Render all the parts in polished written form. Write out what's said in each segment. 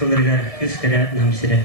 Артыларыгар үскәрә намсире.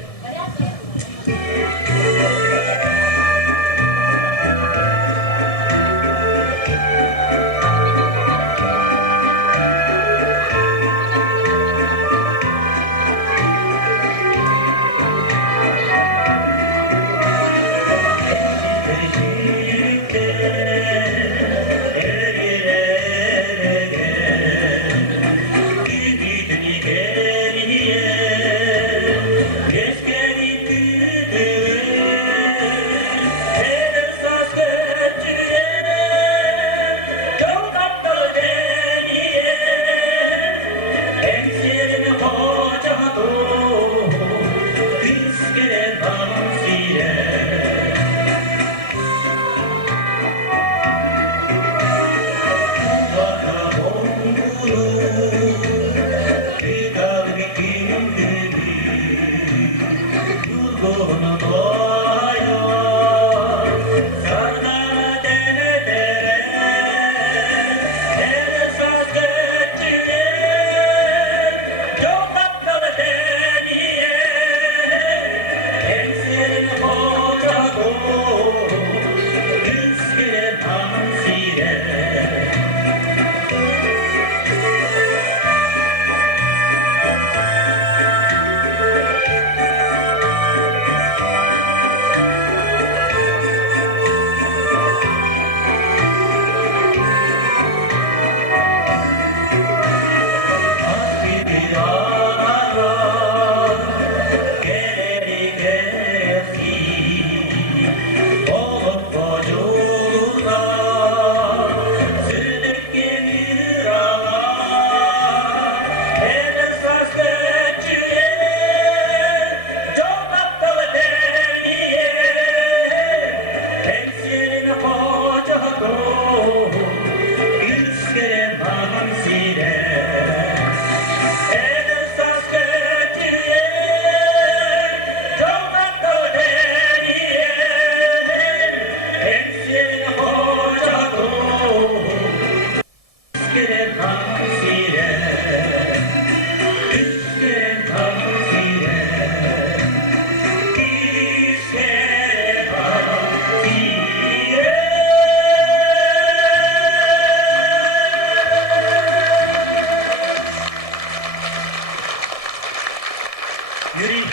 Юрий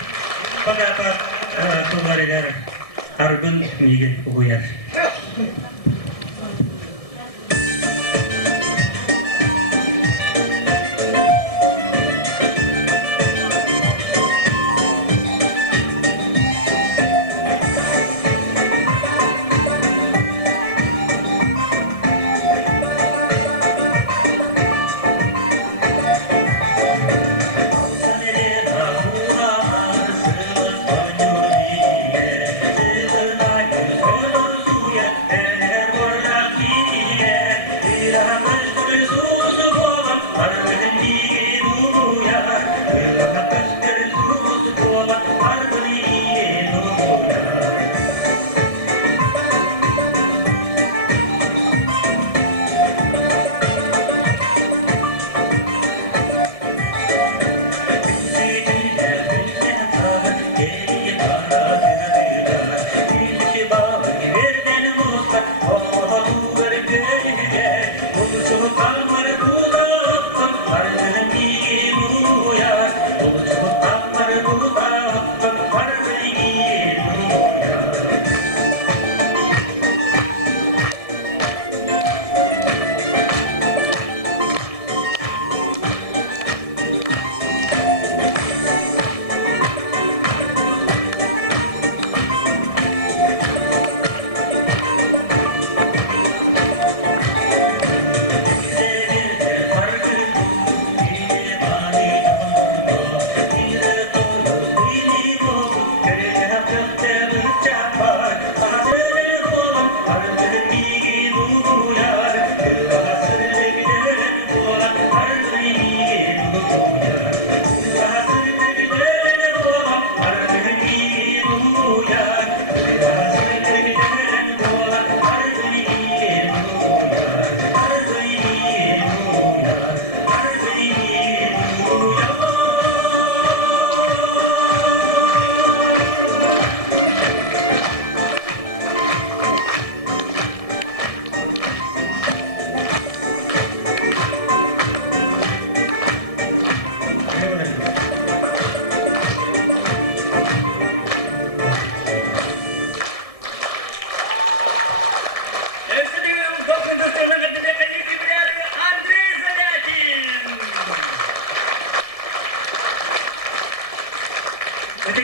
Пагапат Туларыгар Аргын Мигин Уяр.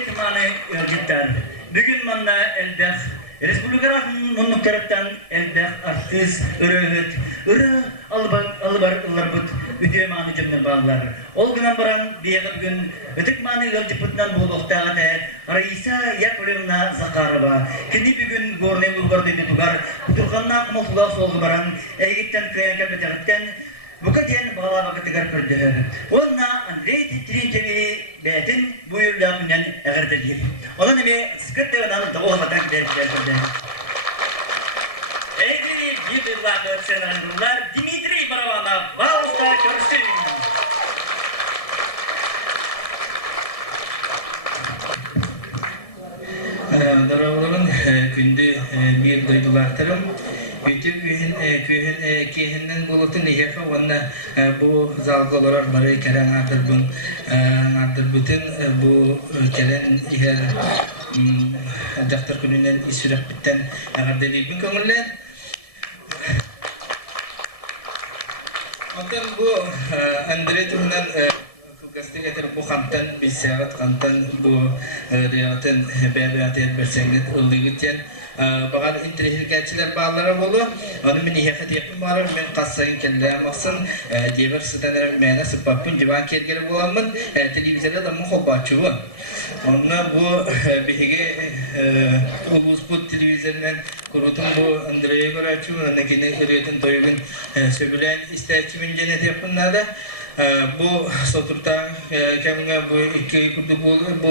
etmani örgütler. Bugün manna elbek Respublikaların munnuklarından elbek artist, ürühüt, ürü alıbar ıllarbıt, üdümanı cümle bağlar. Ol günen baran bir gün ötükmanı yolcuputdan buluqtağı da Raisa Yakovlevna Zakharova. Kendi bir gün gorne ulgar dedi tugar, kuturkanna kumultuğa solgu baran, egitten köyen kalbeteğitten buka diyen bağla bakıtıgar pördüğü. Onna Andrei Trincevi betin buyurlarından eğerdir. Onun gibi sıkıntı da olmadan giderler. Egri bir yıllar ötsenanlar Dimitri Baravanov Valsta Körsün. Daravuların günde bir duydulartarım. Bütün köyünden bulutun ihefe ona bu zalgalar bari keren ardır bütün bu keren iher daftar gününden isürek bitten agarda dilbin kömürler. Ondan bu Andre Turnan gazeteler bu kantan bir seyahat kantan bu riyatın bebeğatı bersenget ıllıgıtken bakan interhirkatçılar bağları bolu. Onu men ihekat yapın var men kasayın kelle maksın diğer sıtanlar mena sıpapın civan kergeri bulamın televizyonda da muhabbaçı. Onunla bu bihege bu televizyondan kurutun bu Andrei Goraçu nekine riyatın toygun söbülen ister kimin cennet yapınlar da bu soturta kemga bu iki kurdu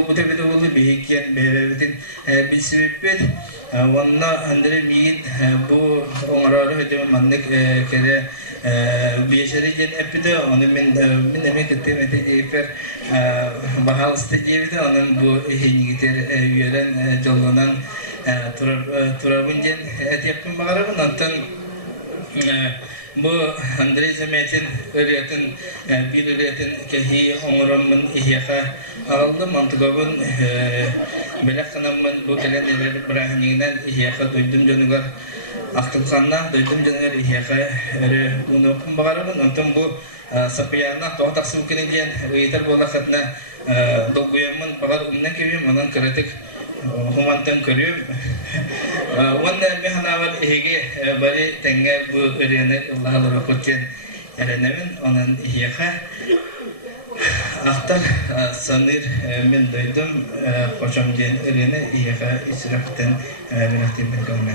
bu tepede oldu bihikken bebetin bir sebep wanna Andre migit bu onararı hediye mandık kere biyeşeriken epide onu min demek ettim ettiğifer bahal istediğimde onun bu hingiter üyelen jolanan turabunjen et yapın bakarım ondan bu Andre Zemetin öğretin bir öğretin kehi onurumun ihyaka aldı mantıkabın belak kanamın bu gelen evleri bırakınından ihyaka duydum canılar aktılkanna duydum canılar ihyaka bunu okun bakarım ondan bu sapıyana toğatak sıvkınınca yeter bu lakatna dolguyamın bakar umna kevim onun kritik humantan körüyorum. Wanda bir hanavar hege bari tenge bu ürünü Allah'a rakutken erenemin onun ihyaka aktar sanır min duydum koşam diyen ürünü ihyaka israften minahtim ben kavme.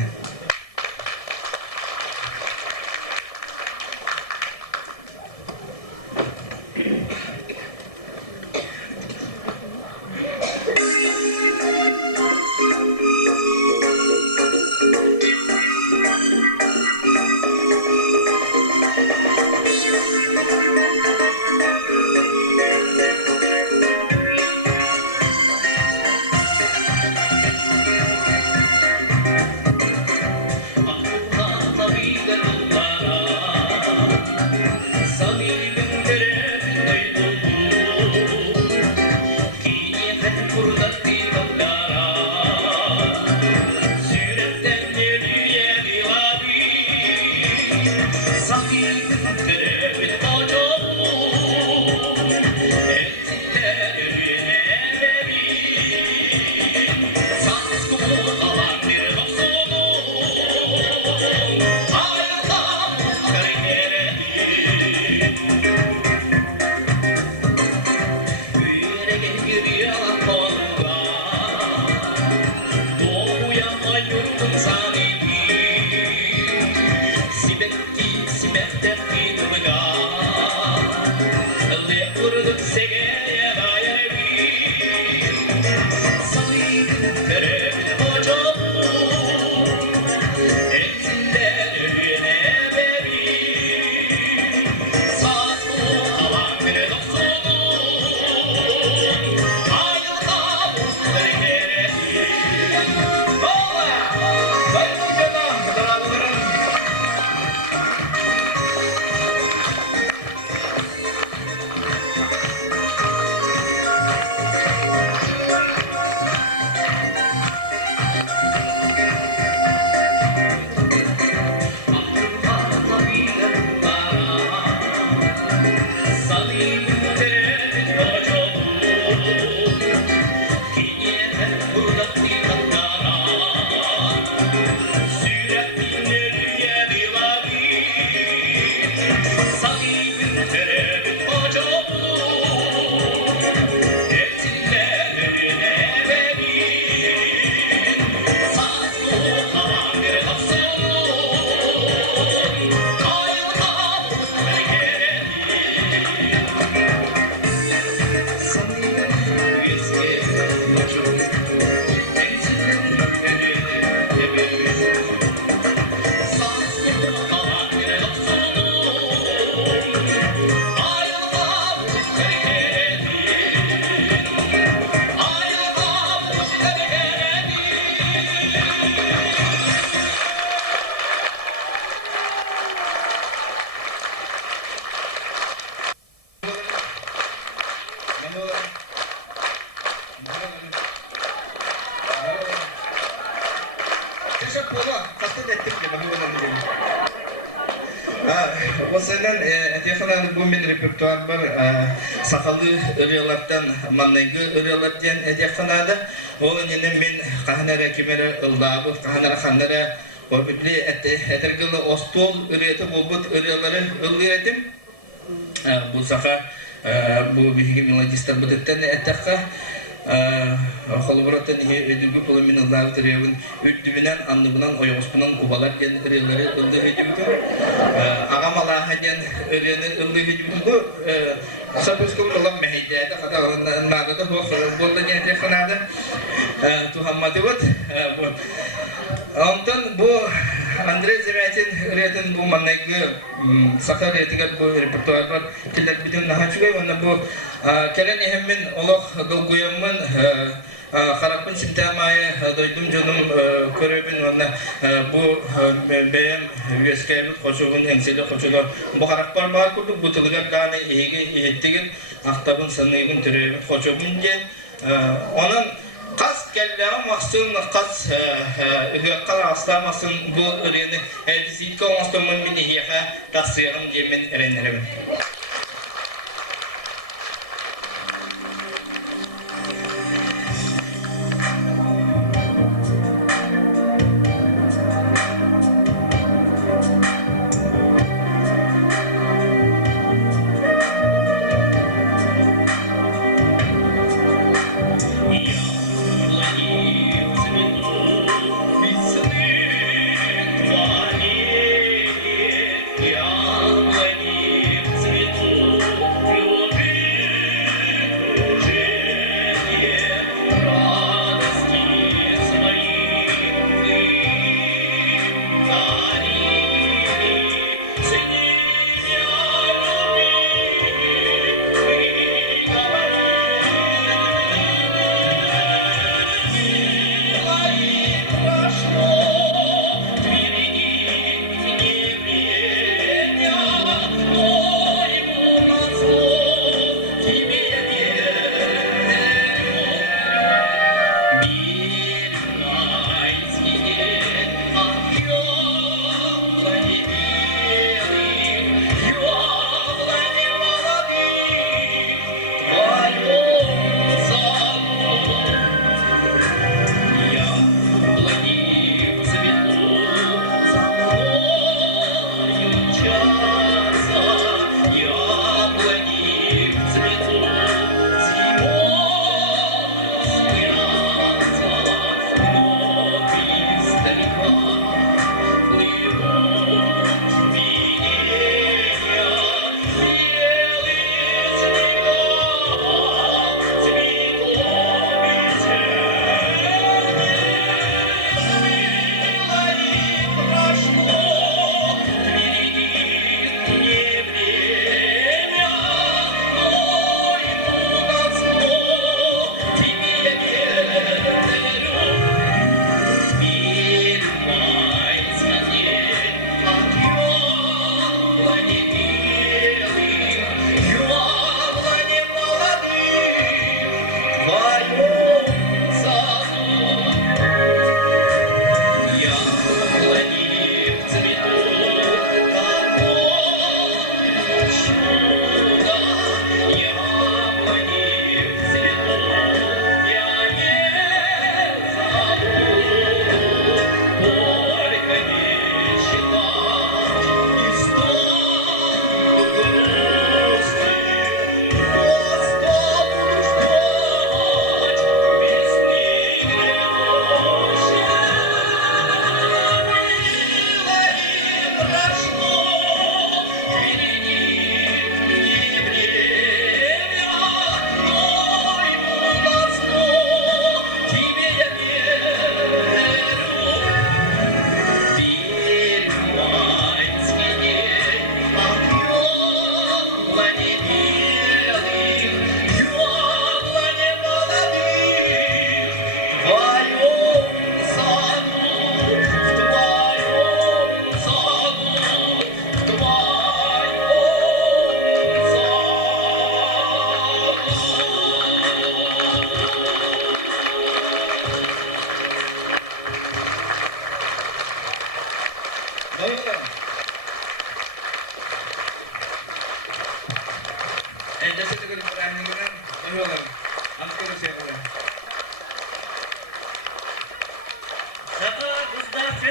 Başak kola katı ettik de bakı olan o senen etiyakalan bu min repertuar var sakalı örüyorlardan mannaygı örüyorlardan etiyakalada onun yine min kahanara kimere ıllabı kahanara kanlara o bibli etergılı ostol örüyatı bulbut örüyorları ıllıyordum bu saka bu bihi melodistan budetten etakka Холборотан өдүгү полу мен ыллаы тырыабын үддүбүнен анныбынан ойооспунан кубалар ген ырыалары ыллы хөдүбүтүн агам алааха ден ырыаны ыллы хөдүбүтүн сапыскы улам мехейдээде катаанаагыда болду ден ханада тухамматыбыт онтон бу Андрей Замятин ырыатын бу маннайгы сакар этигер бу репертуар бар келер бүтүн нахачугай онна бу Keren ihemmin olok dolguyamın Харапын симтамайы дойдум жонум көрөбүн онна бу бэм үескебит кочугун эмсели кочулар бу хараппар бар курдук бу тылгар даны эги еттигин актабын сыныгын төрөбүн кочугун же онун кас келдеа максын кас үгөккал астамасын бу ырыны элбиситко оңостомун мен ихиха тасыягын жемен эренеребин Цвет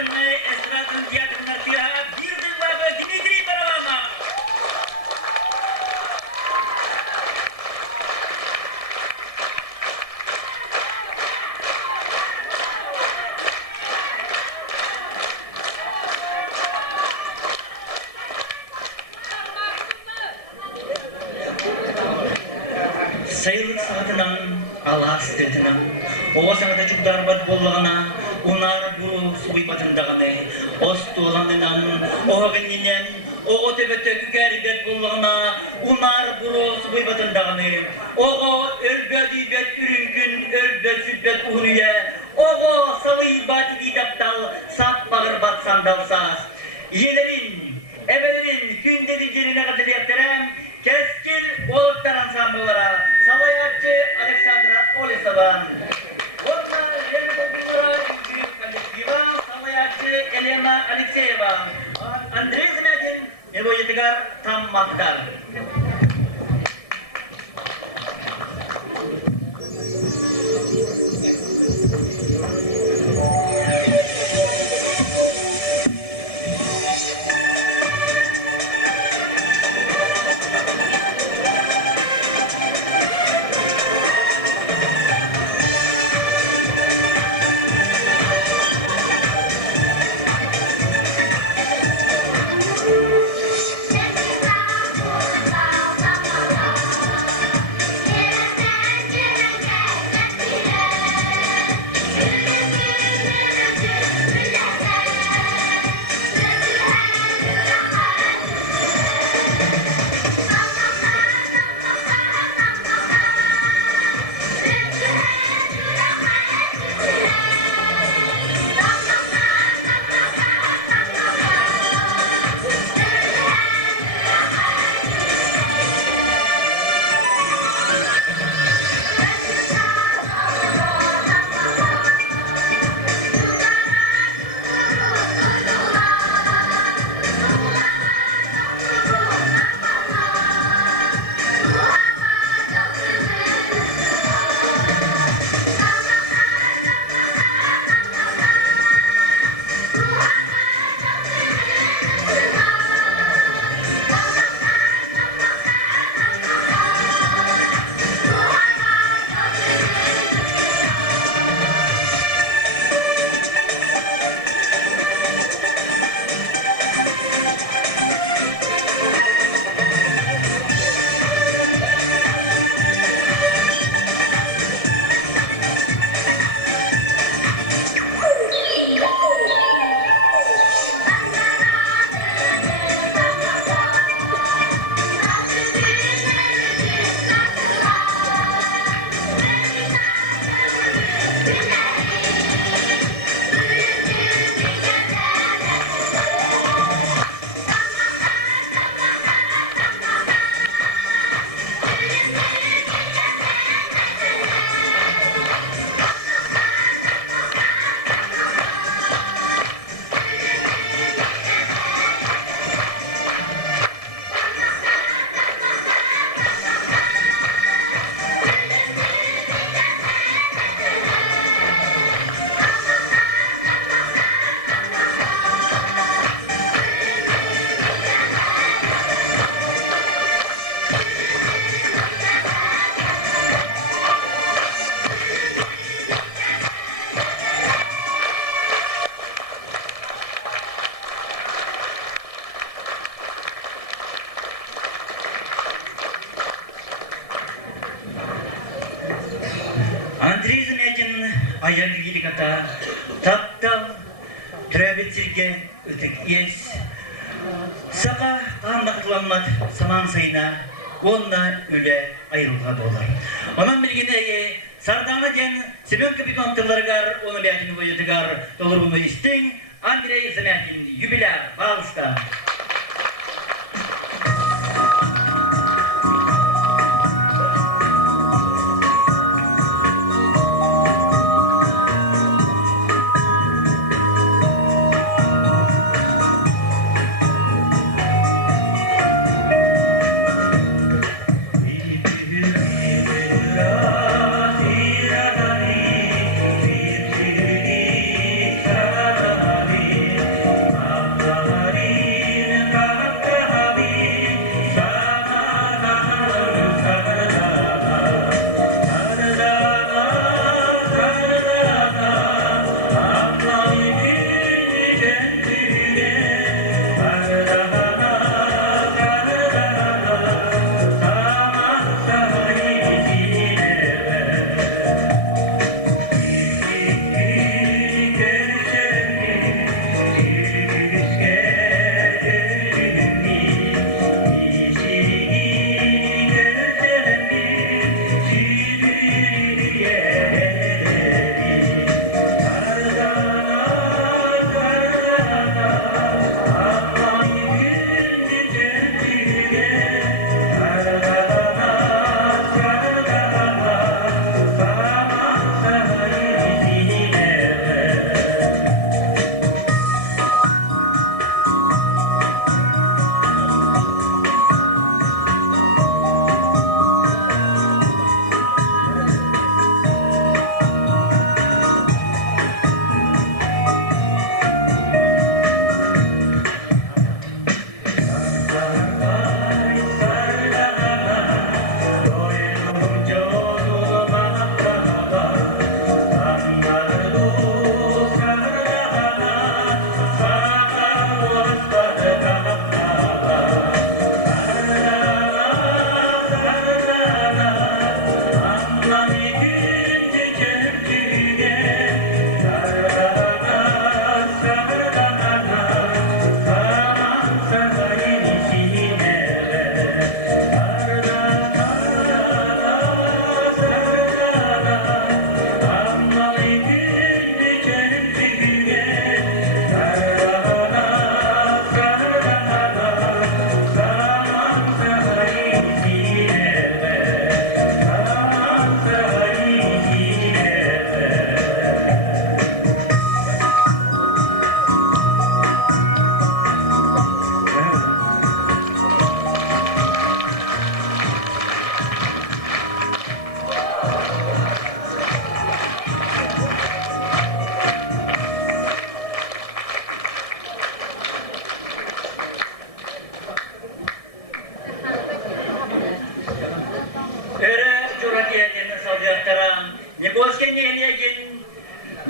Народной эстрадный театр Наркия Бирденбаба Дмитрий Барабанов. Sayılık saatinin Allah istetinin, oğa sanata çok darbat bollağına, unar bu suyu batındağını, ostu olanından, oğa gönlünden, oğa tebette kükeribet bollağına, unar bu suyu batındağını, oğa ölbedi bet ürünkün, ölbet sütbet uğruya, oğa salıyı batı didaptal, sap bağır bat sandal saz. Yelerin, ebelerin, kündedicilerine kadar yaptıran, Keskin Oluklar ansambıllara, Salayatçı Aleksandra Olisova, Volkan Yerkodunlara Büyük Kolektiva, Salayatçı Elena Alexeyeva, Andrei Zmedin, Melodiyetigar Tam Mahtar. Andrei Zmedin ayak gidi kata, taptal, trebet sirke, ötek yes. Saka kandak tulanmat saman sayına, onunla öyle ayrılga dolar. Onun bilgine sardağına den Simen kapitan tıllargar, onu lehini boyutugar, dolur bunu istin, Andrei Zmedin jubilar, bağlısta.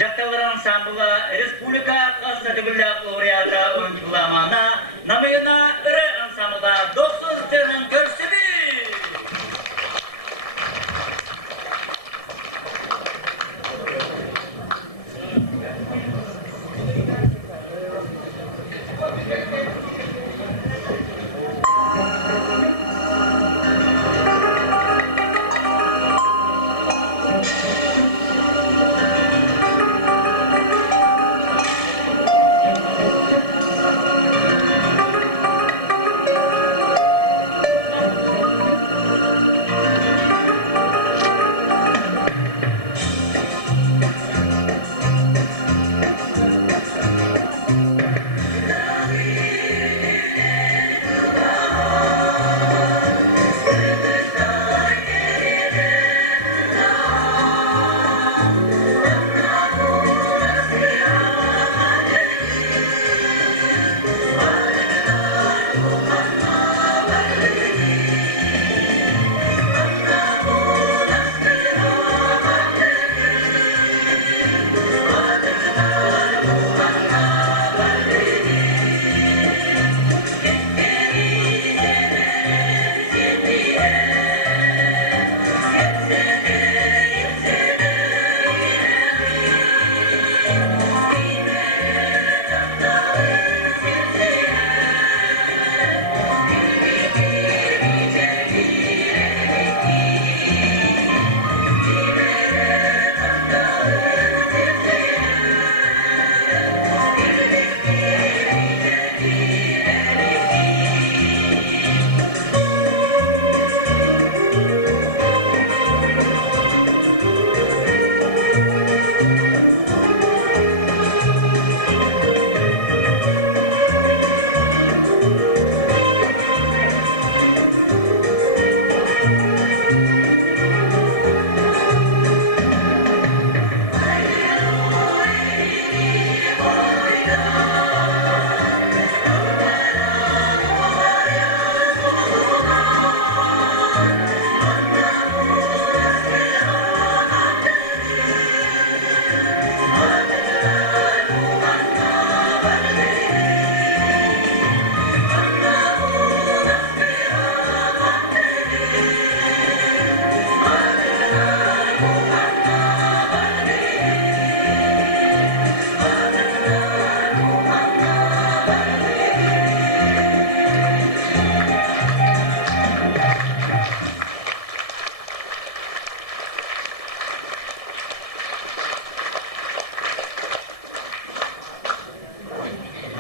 Jaktalar ansambla Respublika Kasnatıbılla Laureata oyunculamana namayına ırı ansambla 90 tırnın görsedi.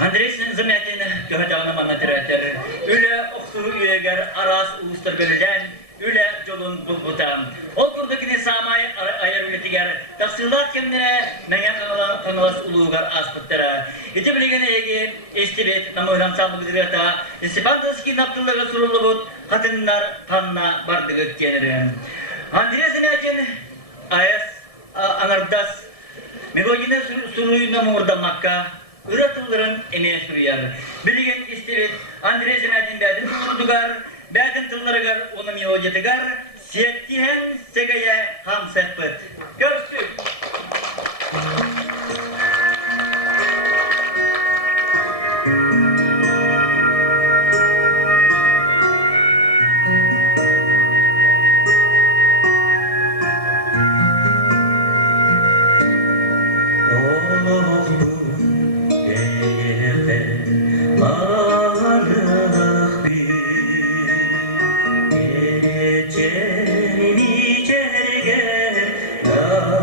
Andres Zımet'in göhedağını manatırıdır. Üle oksuğu üyeger aras uğustur bölüden, üle yolun bulbutam. O kurdakini samay ayar ületiger, taksılat kendine menge kanalas uluğar aspıttıra. İti biligine egi, istibet, namoylam sağlık diriyata, istipandaski naptıllığı surullu bud, hatınlar panna bardıgıt genirim. Andres Zımet'in ayas anardas, Megogine suruyuna muğurdamakka, Iratılların emeğe sürüyer. Bilgin istirit, Andres Zımet'in bədin tuğurdugar, bədin tıllarıgar, onu miyojetigar, siyettihen segeye ham sepet. Görsün.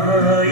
Ay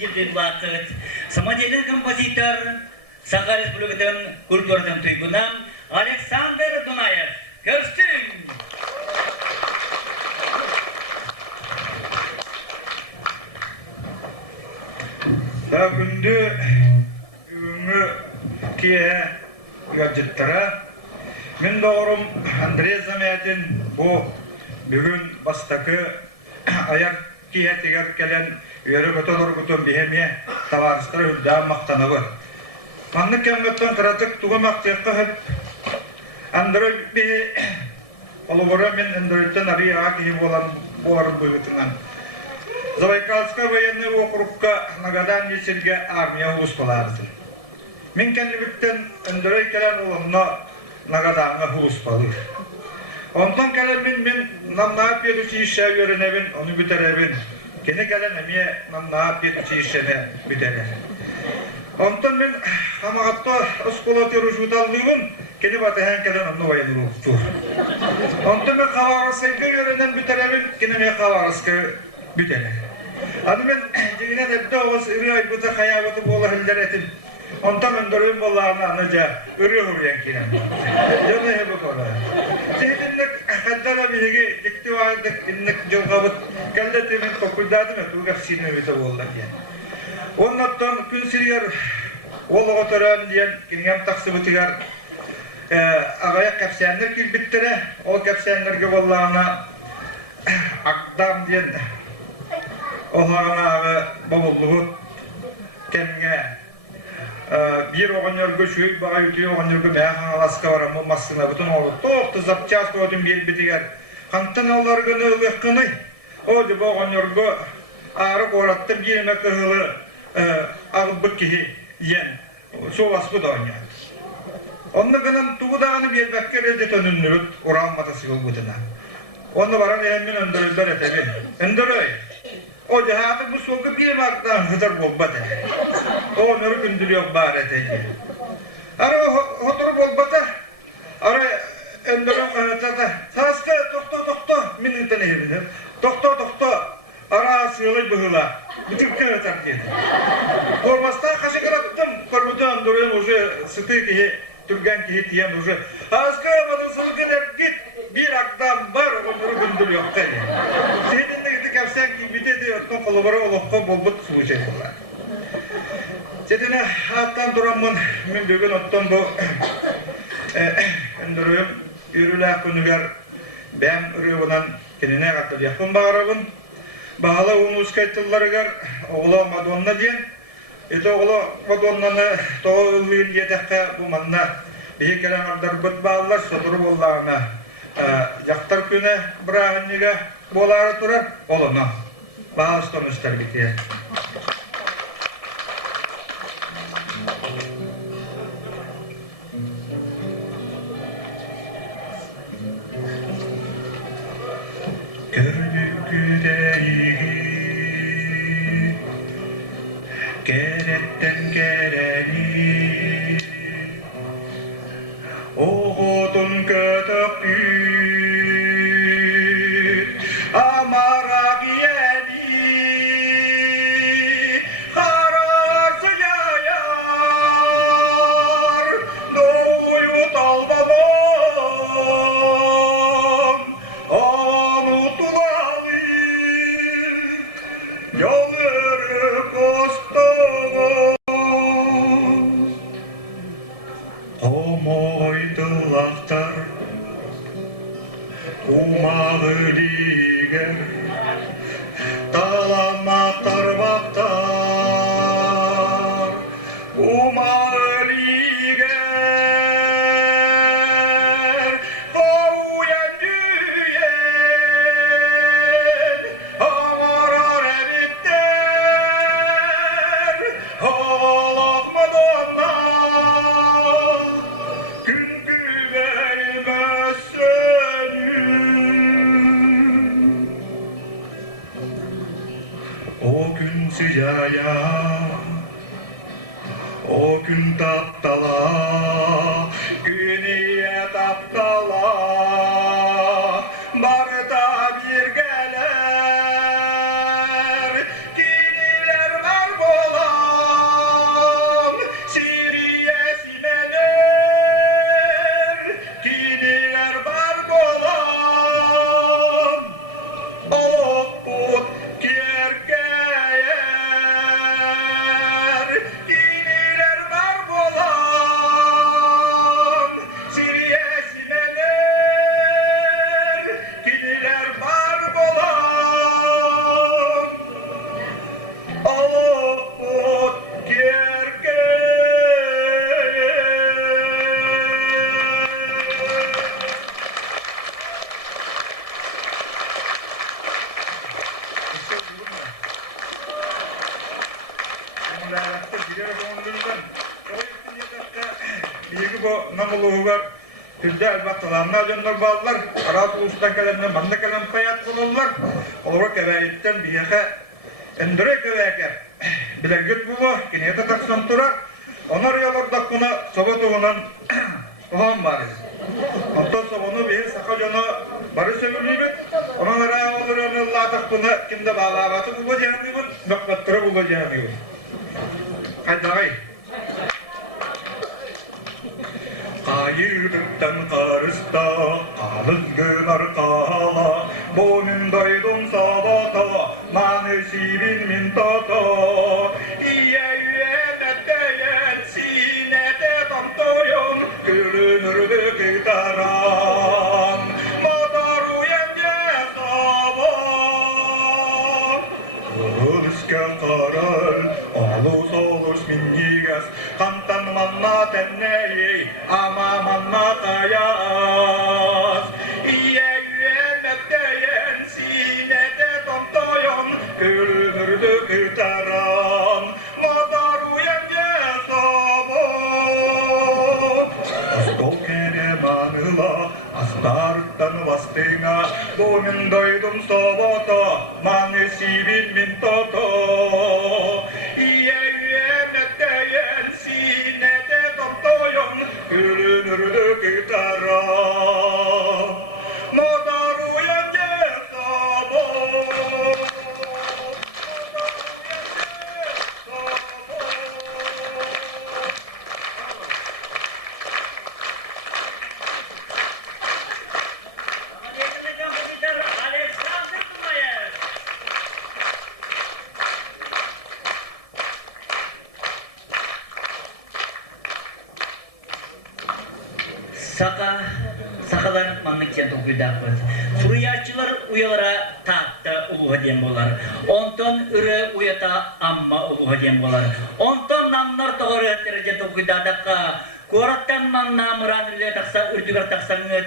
bir vakit. Samanyeli kompozitör, Sakar Respublika'dan Kultur'dan tuygunan Alexander Dunayev. Görüştüm. Da gündü ümü kiye gadgetlara min doğrum Andrei Zametin bu bugün bastakı ayak kiye tiger gelen yörü götür götür bihemiye tavarıştırı hüddağın maqtanıbı. Manlık kemmetten kıratık tuğumak tiyakı Andrei bir olubura min Andrei'den arıya kiye bolarım buyutungan. Забайкальская военный округка нагадан есерге армия хуспаларды. Мен кәлібіттен өндірей кәлен олымна нагаданға хуспалы. Онтан кәлен мен намнаап едусі ішшә өрінебін, оны бүтеребін. Кені кәлен әме намнаап едусі ішшәне бүтерер. Онтан мен хамағатта ұскола терушуталлығын, кені батыған кәлен оны военный округтур. Онтан мен қаварысайғы өрінен бүтеребін, кені мен қаварысқы bütene. Adı men jigine de oğuz iri aybuta hayabıtı boğla hiller etin. Ondan öndürüyüm boğlarına anıca iri huryan kinem. Canı hebi kola. Zihidinlik kaddala bilgi dikti vardık inlik jolgabıt. Geldi temin tokuydadı mı? Turgaf sinirmite boğla diyen. Ondan gün siriyer oğlu oturan diyen kiniyam taksı bitigar. Ağaya kapsayanlar kilbittire. O kapsayanlar boğlarına akdam diyen Oğlanı babulluğu kendine bir oğlanlarga şöyle bağ ütüyor oğlanlarga meğen alaska var ama masına bütün oğlu toğdu zapçaz koydum bir bitiger kantan oğlarga ne ılıkkını o da bu oğlanlarga ağrı korattım bir yemek hılı ağıbbık ki yen soğasbı da oynadı. Onun kadar tuğdağını bir bekker elde tönünlürüt oran matası yol buduna. Onu varan emin öndürüldür etebi. Öndürüy. O cihatı bu soğuk bir vaktan hıdır bolbada. O nörü gündürüyor bari etebi. Ara hıdır bolbada. Ara öndürüm kanıtada. Saskı doktor minnetin evidir. Doktor ara sığılı bıhıla. Bütün kanıtar kedi. Kormastan kaşı kırattım. Kormutan öndürüm ucu sıtı ki Türgen ki diyen ucu. Saskı badın sılgın ergit. Bir akdam var, onları gündür yok da yani. Seninle gittik yapsan ki bir de yoktan kolubara olukka bolbut su çekiyorlar. Seninle hattan duramın, min bugün ottan bu öndürüyüm, yürüle künüger, ben ürüyübünden kendine katıl yakın bağırabın. Bağlı umuz kayıtlıları gör, oğlu Madonna diyen. Eti oğlu Madonna'nı toğu ıllıyın yetekke bu manna. Bir gelen ardar bıt bağlılar, sotur bollağına. Yaktar küne bırağınıga boğları turar, oluna. Bağıştan üstler bitiyor. Gördük güdeyi, gerekten geleni, oğudun kötü amara giyeni kararsız yayar doğuyu talbalım unutulalı yolları kostum omoydulaktar umağı liger Dalamatlar baktar umağı liger Kovuyen düyen Amarar ebitler Ağlak Madonna Gün güvenmez o gün sıcaya, o gün taptala, güniye taptala, barda bir geler, kiniler var bu namuluğugar. Külde elbette canlar bağlılar. Aras ulustan kalemle manna kalem kayat bulurlar. Olarak kebayitten bir yaka endire kebayker. Bilengit bulu, kiniyete taksan turar. Onlar yollarda kuna sobotuğunun ulan varız. Ondan sobonu bir sakacını barı sömürlüybet. Onun ara olur Allah takbuna kimde bağlavatı bulacağımıyım. Noktattırı bulacağımıyım. Hadi ay. Kayırdıktan karısta, alızgın arkala, boynun doydum sabata, manesibin mintata, iye üyemetteyen sinete tamtoyon, gülünürdü kıtaran, madar uyenge sabah. Oluşken karal, olus olus minnigas, kantan manna tenneyi, ama manna kayas. İye üyemekteyen sinede tomtoyon, gülünürdü kıtaran, madar uyenge sabah. Astol kene manıla, astartan vastina, boynun doydum sabata, manesibin mintata. İye üyemekteyen sinede tomtoyon, gülünürdü gitara. Madar uyenge sabah. Sakalar manlık kent okuyda akbet. Suriyatçılar uyalara tahtta ulu hediyen bolar. Onton ürü uyata amma ulu hediyen bolar. Onton namlar doğru derece okuyda dakika. Kurattan man namuran ile taksa ürdügar taksanıt.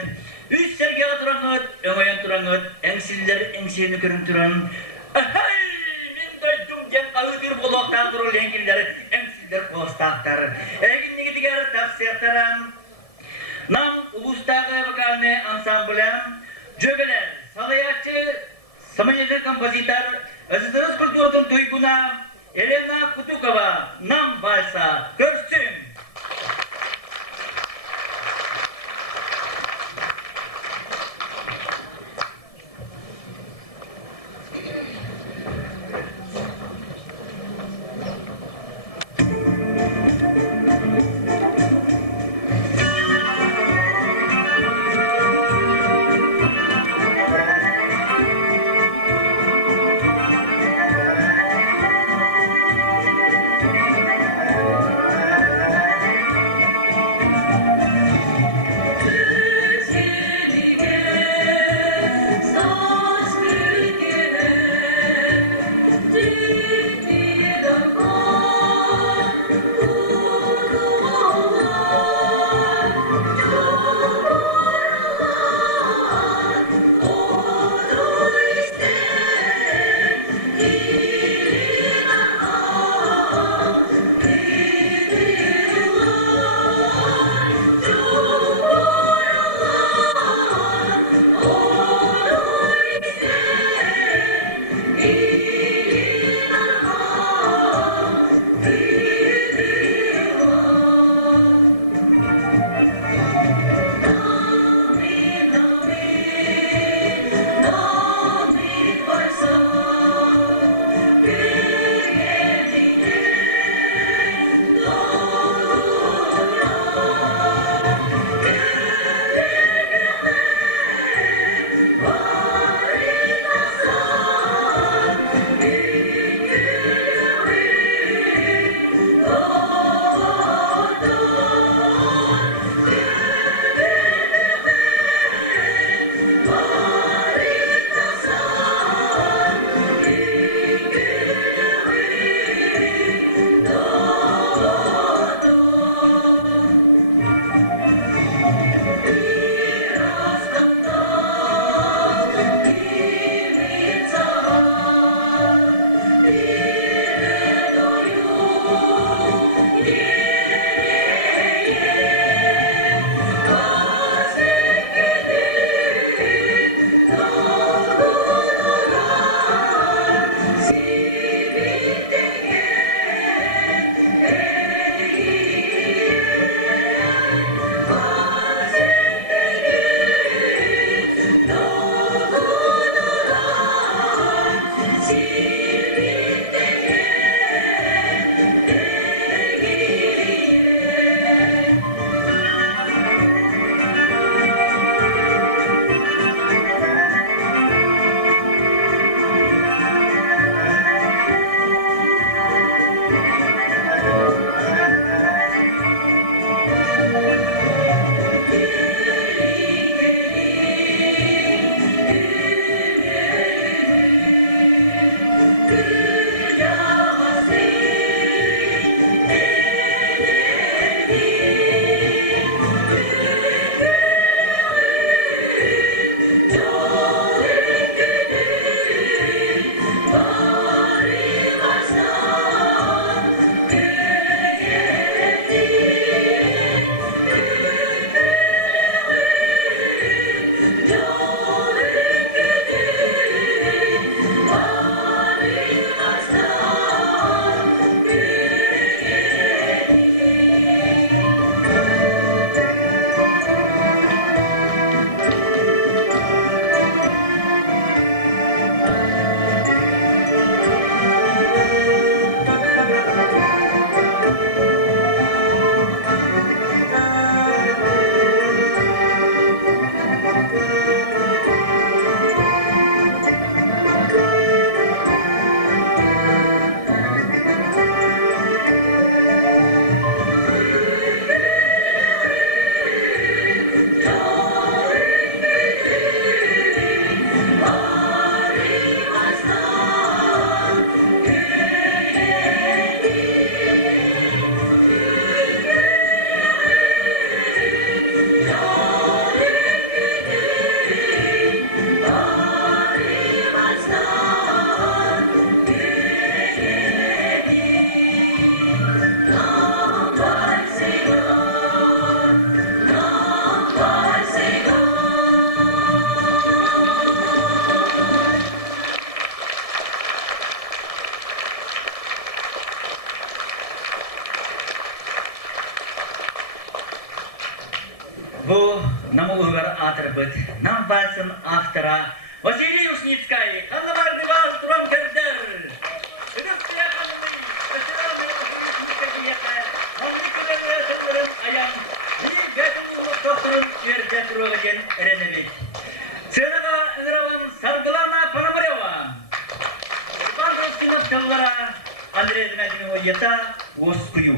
Üç sergeye turanıt, öngöyen turanıt, engsizler engsizini körün turan. Ahay! Min doydum gen kağıdır bulak dağdır lenkiller, engsizler kostaktar. Egin negitigar taksiyaktaran. Nam ulustağı bakalne ansamblem, jögeler, salayatçı, samanyacı kompozitor, azıdırız kulturun duyguna, Elena Kutukova, nam balsa, görsün. Bu nama uygar atırpıt, nam basın aftara, Vasiliy Usnitskay, kanlamar dival turam kerder. Ödüstüye kanımı, mesela Vasiliy Usnitskay yakaya, mamlı kıvırı tıkırın ayam, bir betimulu doktorun verce kurulugen erenelik. Sınaga ıgravan sargılana panamıreva. Bandros kinop çallara, Andrei Dmedini oyata, Voskuyu.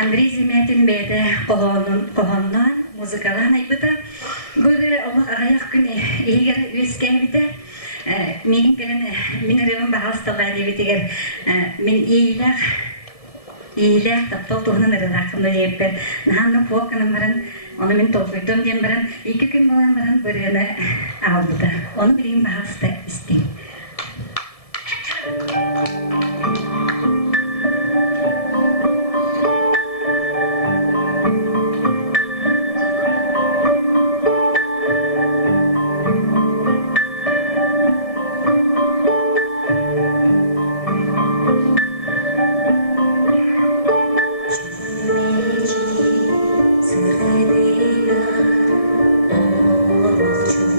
Андрей Земятин бәді қоғаннан музыкалан айбыта. Бүгірі олық ағаяқ күн егер өскен біті. Менің кәлін, мен үрімін бағалыстыға дебетігер. Мен ийләқ таптал туғынан ұрылақымды дейіппен. Нағанның қуақының барын, оны мен толқойдым дем барын, 2 күн болан барын бұрыны албыды. Оны білген бағалысты істейм. Sırayla olmaz çok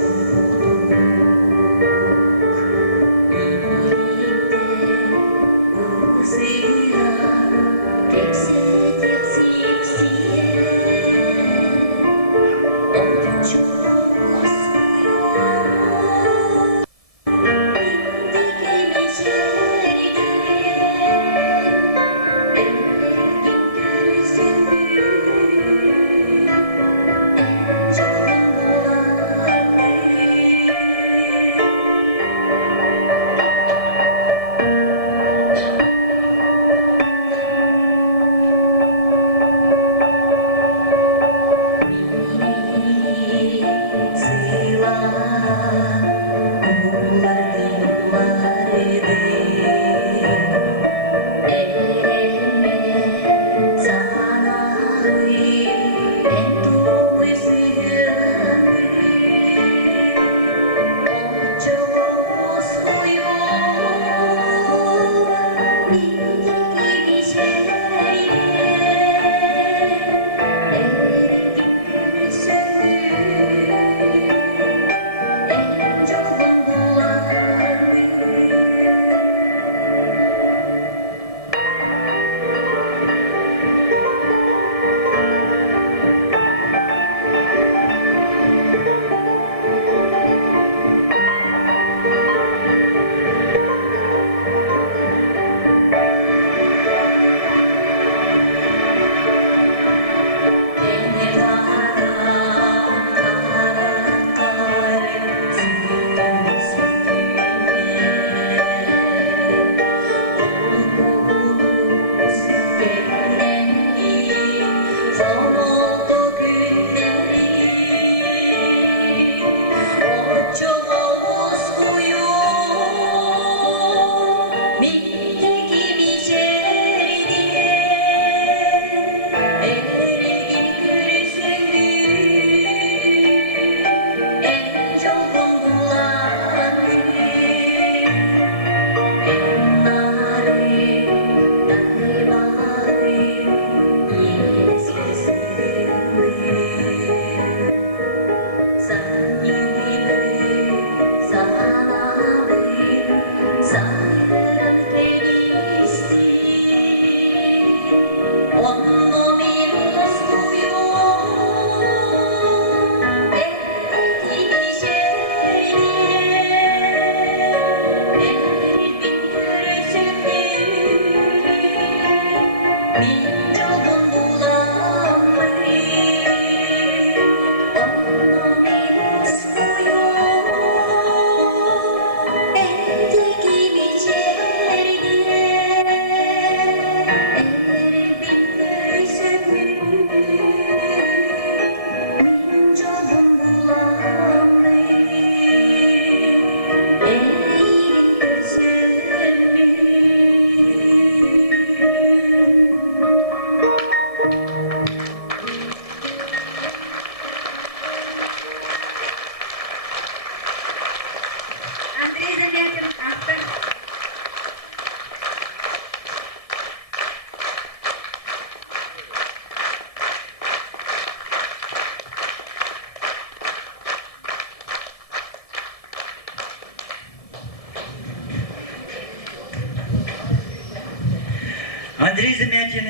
Андрей Замятин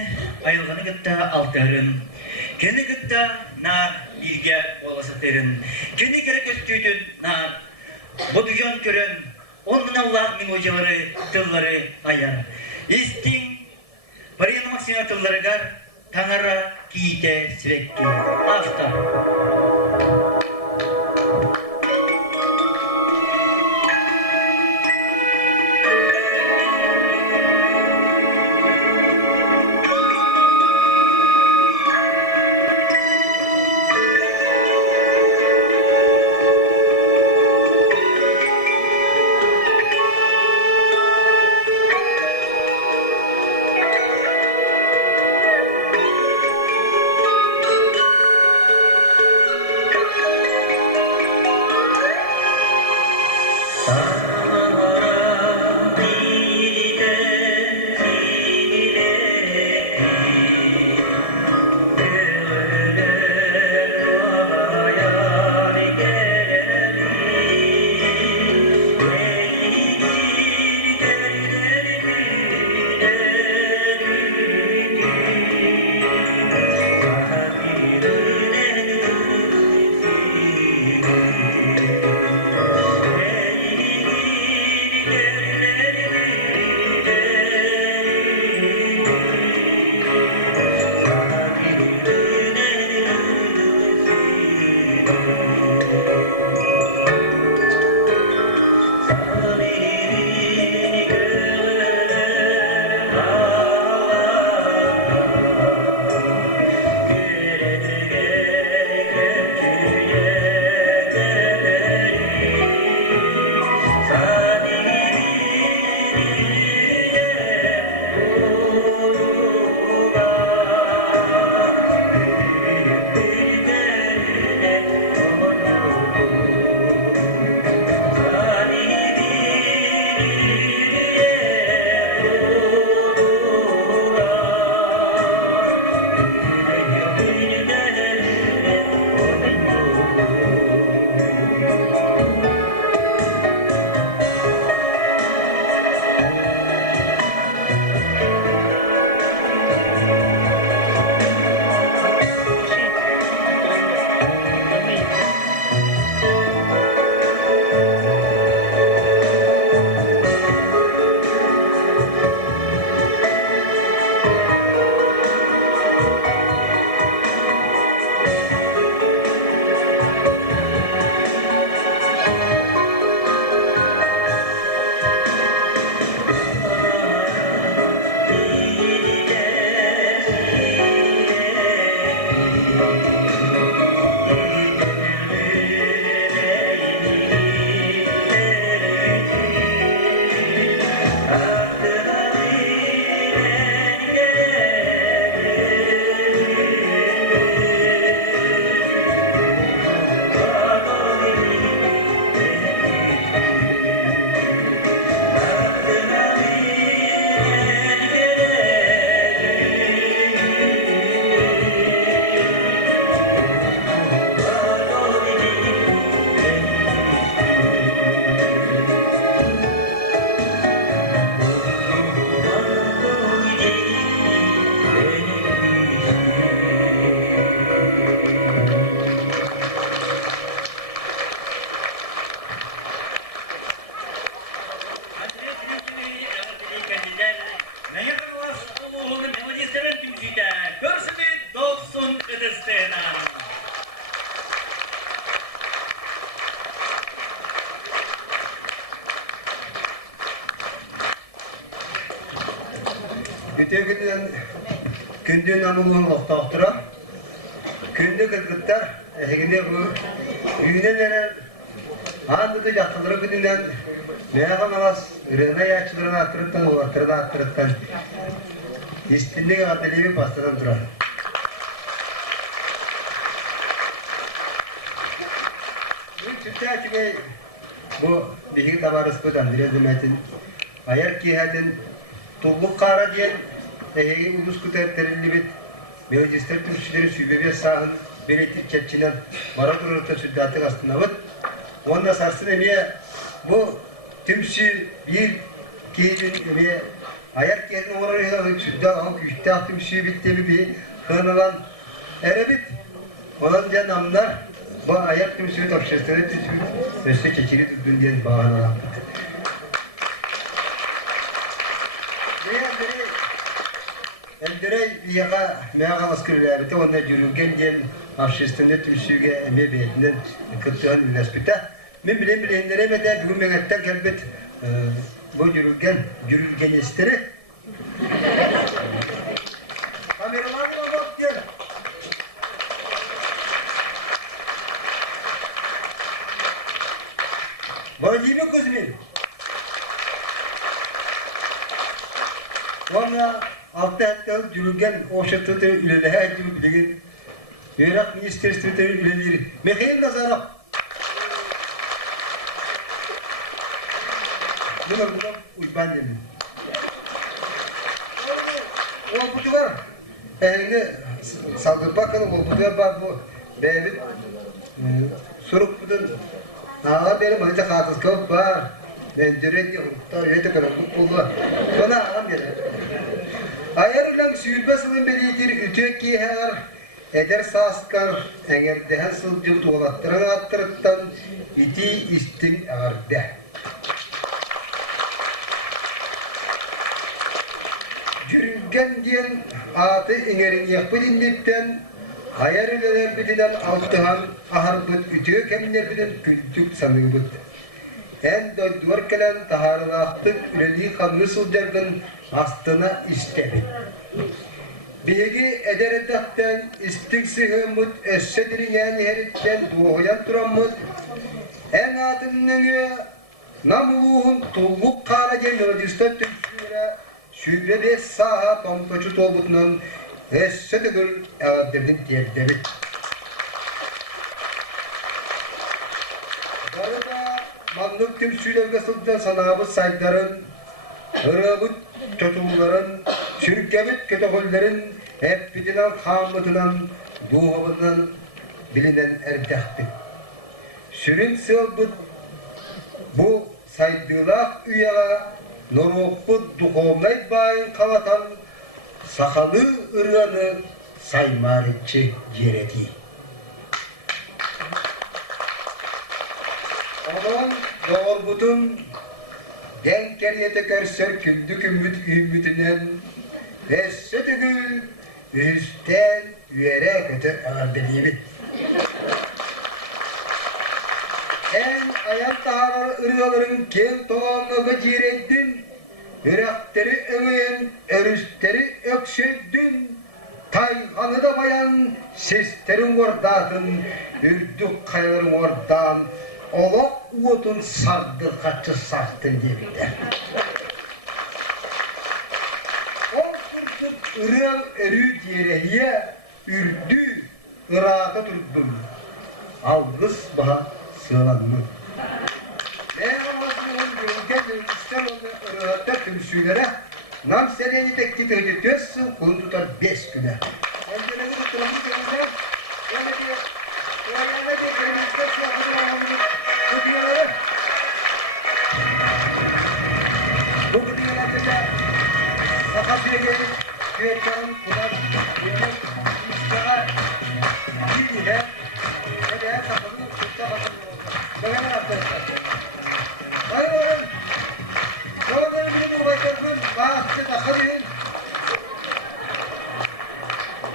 айылғаны гытта алтарын, кені гытта нар ирге оласатырын, кені керек өстүйтін нар бұдыжан көрін, он мына улақ мен ойжалары, тыллары аяр. Истин Марина Максимовна тылларыгар таңара киите сирекке. Автор. Kündüğün namuluğun loktahtırı, kündü kırkıtlar, eheginde bu büyünenler, andı da jatılırı güdünden, meğagan alas, ürene yaşçılarını attırıptan, ulaştırını attırıptan, istinlik ateliği bastadan durar. Bu tütte çünkü bu dişik tabarız bu Andrei Zamyatin, ayar kihatin, tulluk kara diyen, ehegi ulus kutar terilli bit, meclisler türkçüleri sübebe sahın, belirtir çetçiler, mara dururta süddatı aslında bit. Onda sarsın emiye bu tümsü bir kihidin emiye ayak yerine oraya ölçüde al güçte attım şey bitti bir hırnalan erebit olan diye namlar bu ayak tümsüyü topşestere tüsü mesle keçiri düzdün diye bağına Endere bir yaka meğer askerlerinde onda yürürken diye arşistinde tümsüyüge eme beytinden kıttıhan üniversitede ben bilen de bugün mengetten kelbet bu yürürgen isteri kameralar bak gel Vazime Kuzmin Valla altta hatta yürürgen o şartı ilerleyen yürürgen Irak Ministerstvi ilerleri Mikhail Nazarov Bunlar uyban demin. O butu var. Elini saldır bakalım o butu var bu. Benim soruk budun. Benim önce kartız kavuk var. Ben direkt yok. Öyle kadar bu var. Bana ağam gelir. Ayar ulan sürbasının beridir üteki her eder saskar eğer dehen sılcı tuğlattıran attırıttan iti istin ağırda. Yürürgen diyen atı inerin yapılındıktan hayarlılar bitilen altıhan aharbıt ütüyor kemine bilen kültük sanıybıt. En doyduvar kelen taharılahtı üreli kanlı sılcargın astına istedi. Bilgi ederedaktan istiksi hümmut essedirin yani heritten doğuyan duramut. En atının namluğun tuğluk kara gelmedista tüksüre Şükrede saha komtoçu tolbutunun essedigül ağabeyinin diyebiliriz. Arada manlık tümsülerge sıldan sanabı saydarın, hırabıt tutuğuların, sürükemit kötügüllerin hep bitilen hamıdının, duhavından bilinen erdahtı. Sürün sılbıt bu saydığılak üyağa Norokut duhovnay bayın kalatan sakalı ırganı saymalikçi yeredi. Onun doğrbutun den keriyete körser küldük ümmütünen ve sütügül üstten üyere kötü ağırdeliğimi. En ayak taharı ırgaların ken toğamlığı cireddin, yürekleri öğen, örüstleri ökşeddin, tayhanı da bayan, seslerin ordatın, ürdük kayaların ordan, olak uğutun sardı kaçı sartın debide. O kırtık ırgan örü diyerehiye, ürdü, ırata durdum. Algıs baha sığlanımı. Meyvanlasının gölgen üstten onu ırata tümsüylere, nam sereni teklif ediyorsun, bunu tutar 5 güne. Önceleri tuttuğumuz günler, yani bir kırmızda siyahını bu diyaları. Bu diyalarda da Sakasya'ya gelip Güveçkan'ın kulak, yemek, istiha, bilgiyle ve değer sakını tutsa bakın. Bakın arkadaşlar. Hayır oğlum. Doğruların bir uğraşlarının bağışçı takılıyın.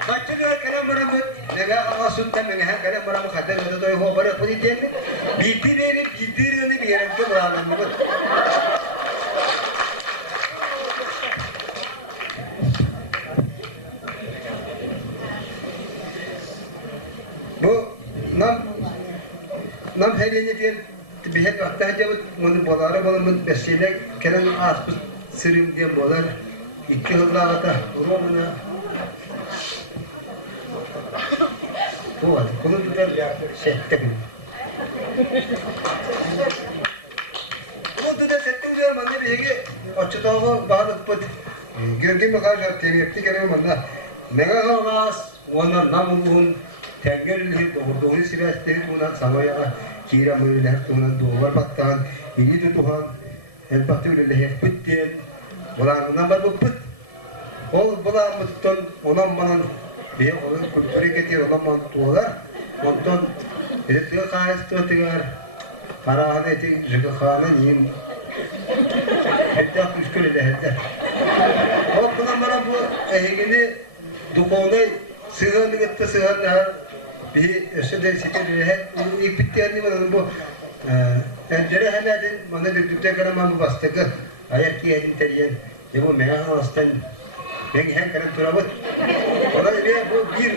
Kaçılıyor kerem maramut. Nega asuntan mengahan kerem maramut khatar mata toy ho bara pudi den. Bidireni bir yerim ke beralan mut. Bu nam helini diye bihet vakti hacabut bunu bolara balımın besleyle kerem aspus sırım diye bolar. İki hızla ata. Urumuna bu var. Bunu tutar settim. Bu tutar settim diyor manne bir şey açı tava bağlı put. Görgü mü karşı temiyekti kerem manna. Mega kalmaz. Onlar namun tenggerli doğru sivasteri tunan samaya kira müller tunan duvar baktan ini tuhan el patu le heputien Bulanından var bu pıt. Ol bulanmıştan ondan bana bir onun kültürü getir ondan bana tuğlar. Ondan eritliğe kayısı tuğlar. Karahane etin jıgıkhane yiyim. Hatta kuşkül edildi. O bundan bana bu ehegini dukovnay sığanı gitti sığanı bir işte sitede ilk bittiğini bana bu tencere hemen bana düdükte karamam bu bastığı ayak giyelim teriyen ya bu meğer hastan ben hem kadar turabat ona bir bu bir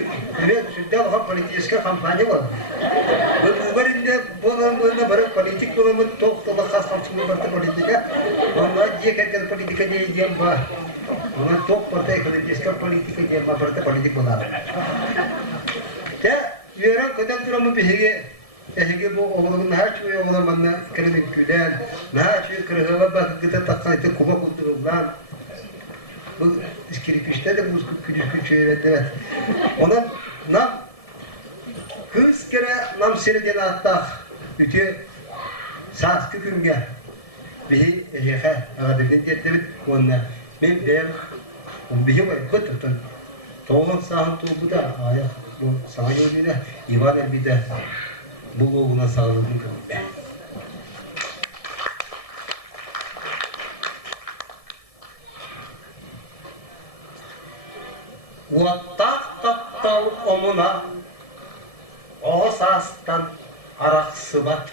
evet şiddet hap politik kampanya var bu barinde bu barı politik bulunma tohtalı kasapçılığı var politika onlar diye kadar politika diye diyem var ona top partai politika diye var politik bular ya yören kadar turamı bir hege bu oğlumun her şeyi oğlumanna kırılın küden her şeyi kırığa bak gıda taksaydı kuba kulturundan bu iskiripişte de bu küçük evet ona nam kız kere nam seriden attak ütü sas kükünge bir ehe ağabeyden getirip onlar ben de bir var kötü toğun sahın tuğbu da ayak bu sana yoluyla ibadet bir de bu oğluna sağlıklı kalın. Vattak taktal omuna o sastan arak sıvat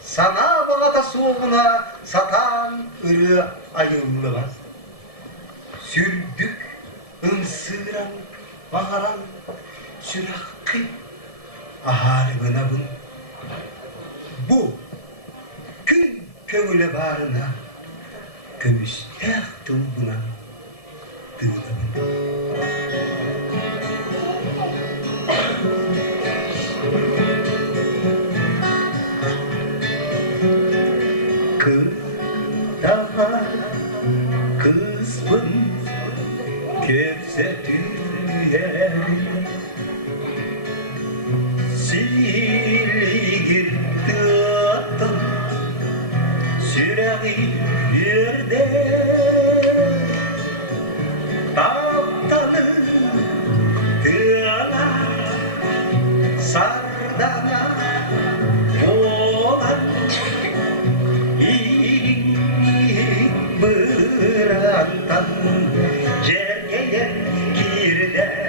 sana bağata soğuna satan ürü ayıllı var sürdük ınsıran bağıran sürakı ahaligına bu gün köyle bağrına kömüşler tuğbuna tığına kız daha kızbın kepse tüyer girdi attım süreği yerde taptalı tığala sardana olan iyilik bıraktan cergeye girdi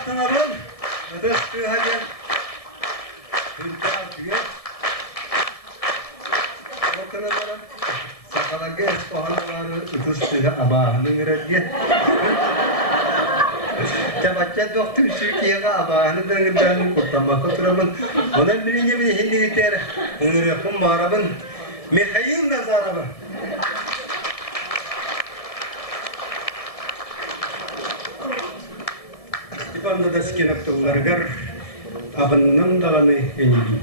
Altınalım. Ödüstü hadi. Hünkâr tüye. Orkanalarım. Sakalaga eskohanaları ödüstü abağını verediye. Çabatça doktor Türkiye'ye abağını ben kurtarmak oturamın. Onun bilince bir hindi biter. Yapım barabın. Mikhail Nazarabı. Ipanda da sikinap tulargar abannam dalane enjidi.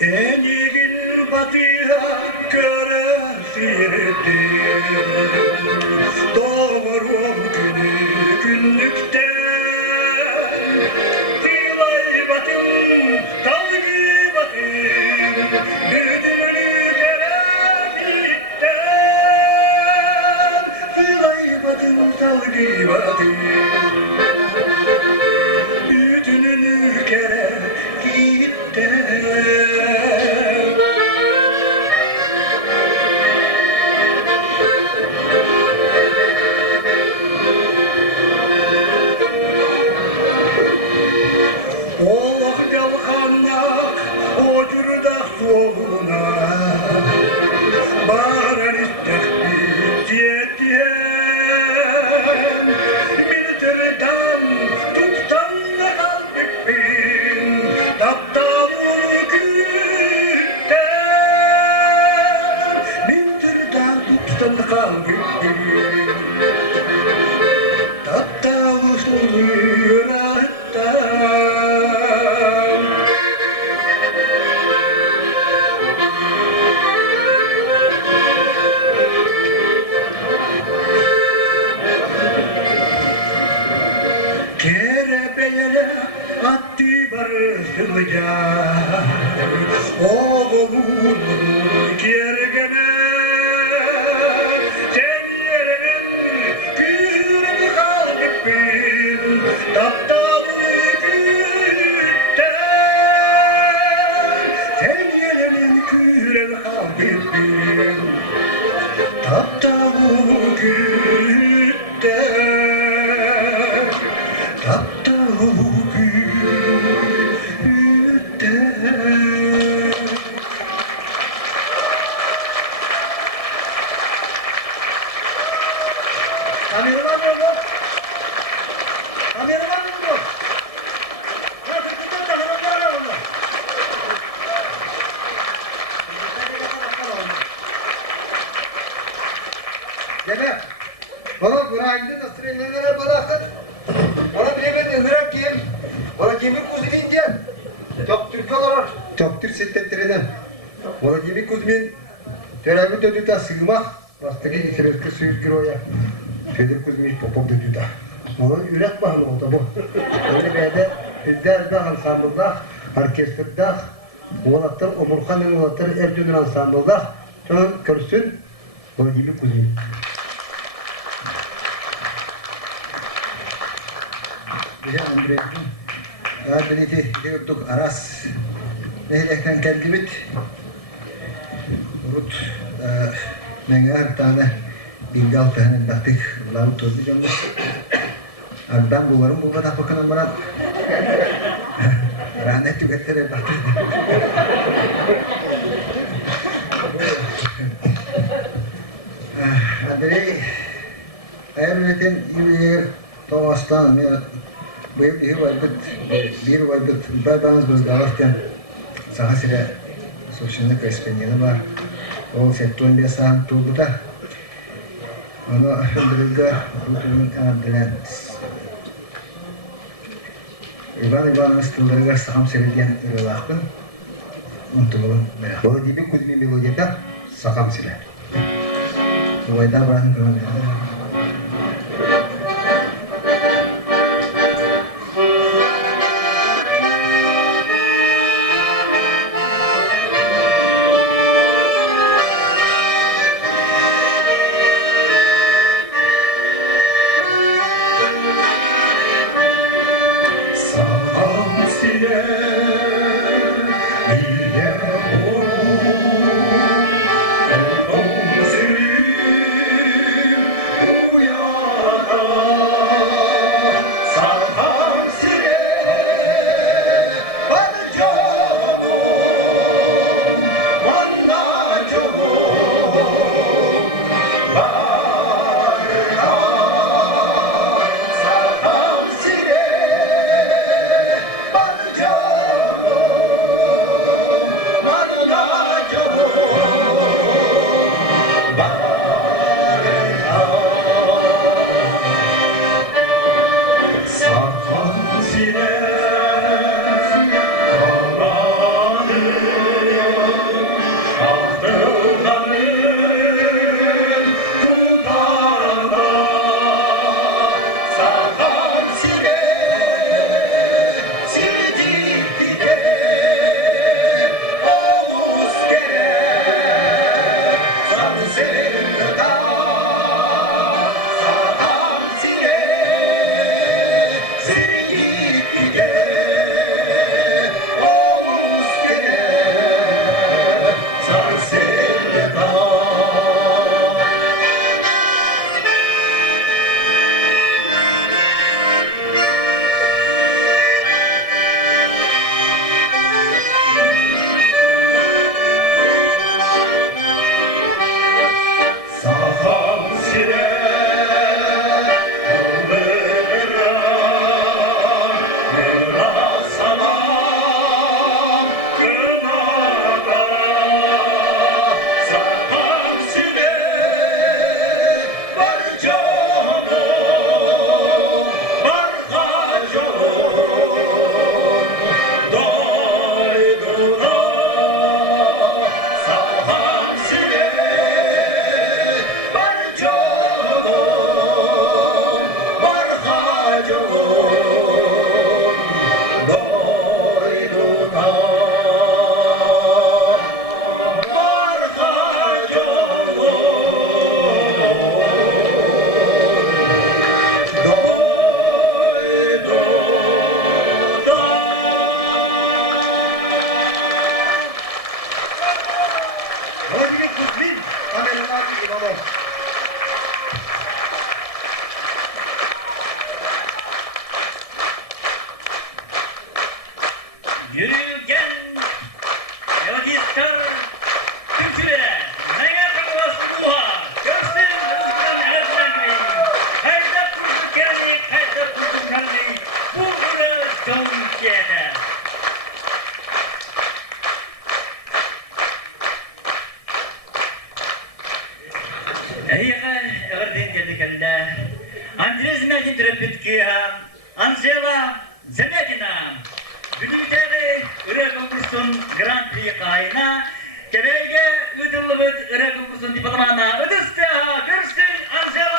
Enigin batıya köresiyetti. Doğurum günü günlükten. Filay batım, dalgı batım. Bütünü gerekitten. Filay batım, dalgı batım. Bütünü gerekitten. Oh yalkannak o cürdak soluna Bağıran istekli diyen Militerden tuttan kalbim Taptalı günden Militerden tuttan kalbim Taptalı yürekten Kerebeyele attı barışlıca Oğlumun gergene Sen yerenin gülünü kalbim Taptalı günden Sen yerenin gülünü kalbim Taptalı günden Taptalı günden Kameraman oldu. Kameraman oldu. Ya tutudan da kameraman oldu. Demek, bana bıraktın, astrenlere bıraktın. Bana bilemedin, bırak kim? Bana kimin kuzenin diyen? Doktor kalır. Doktor settettireden. Bana kimin kuzenin? Terapi dödüde sığmak. Bastaki içerisinde suyur kiroya. Fedir kuzenin popop dödüde. Bana yürek bağlı oldu bu. Öyle bir yerde, bizde ansambılda, orkestrda, oğlatlar, omurkanın oğlatlar, Erdoğan ansambılda. Sonra körsün, bana kimin kuzenin. Bize Andrey'in kabiliyeti yurtluk aras nehlekten kendimit urut mengar tane bilgal tane baktık lalu tozu canlı abdan bularım bu kadar bakan amaran ranet tüketlere baktık Andrey Erlet'in yürüyer Thomas'tan bir vaybet babamız bozdalarken saha sıra sosyallik espeniyeli var. O sektörün bir sahan tuğdu da onu öldürüldü rutunun kanadından İvan tuğları saham serediyen ürelakın untulun bu gibi kuzmi melodiyada saham sila Vayda bırakın kırmızı Tamam. Yürüyen yogistler tümsüre neyatın vasluha görsün ustan eleflendi hayda kurdu kerani hayda kurdu kerani bu ürü don kiyede Eğer evardin geldikinde Andres Metin Trepitkiya Ansela Zemedina Günümüzde üre konkursun Grand Prix kayına Kebeyge ödüllübüt üre konkursun diplomana ödüste görsün Ansela'nın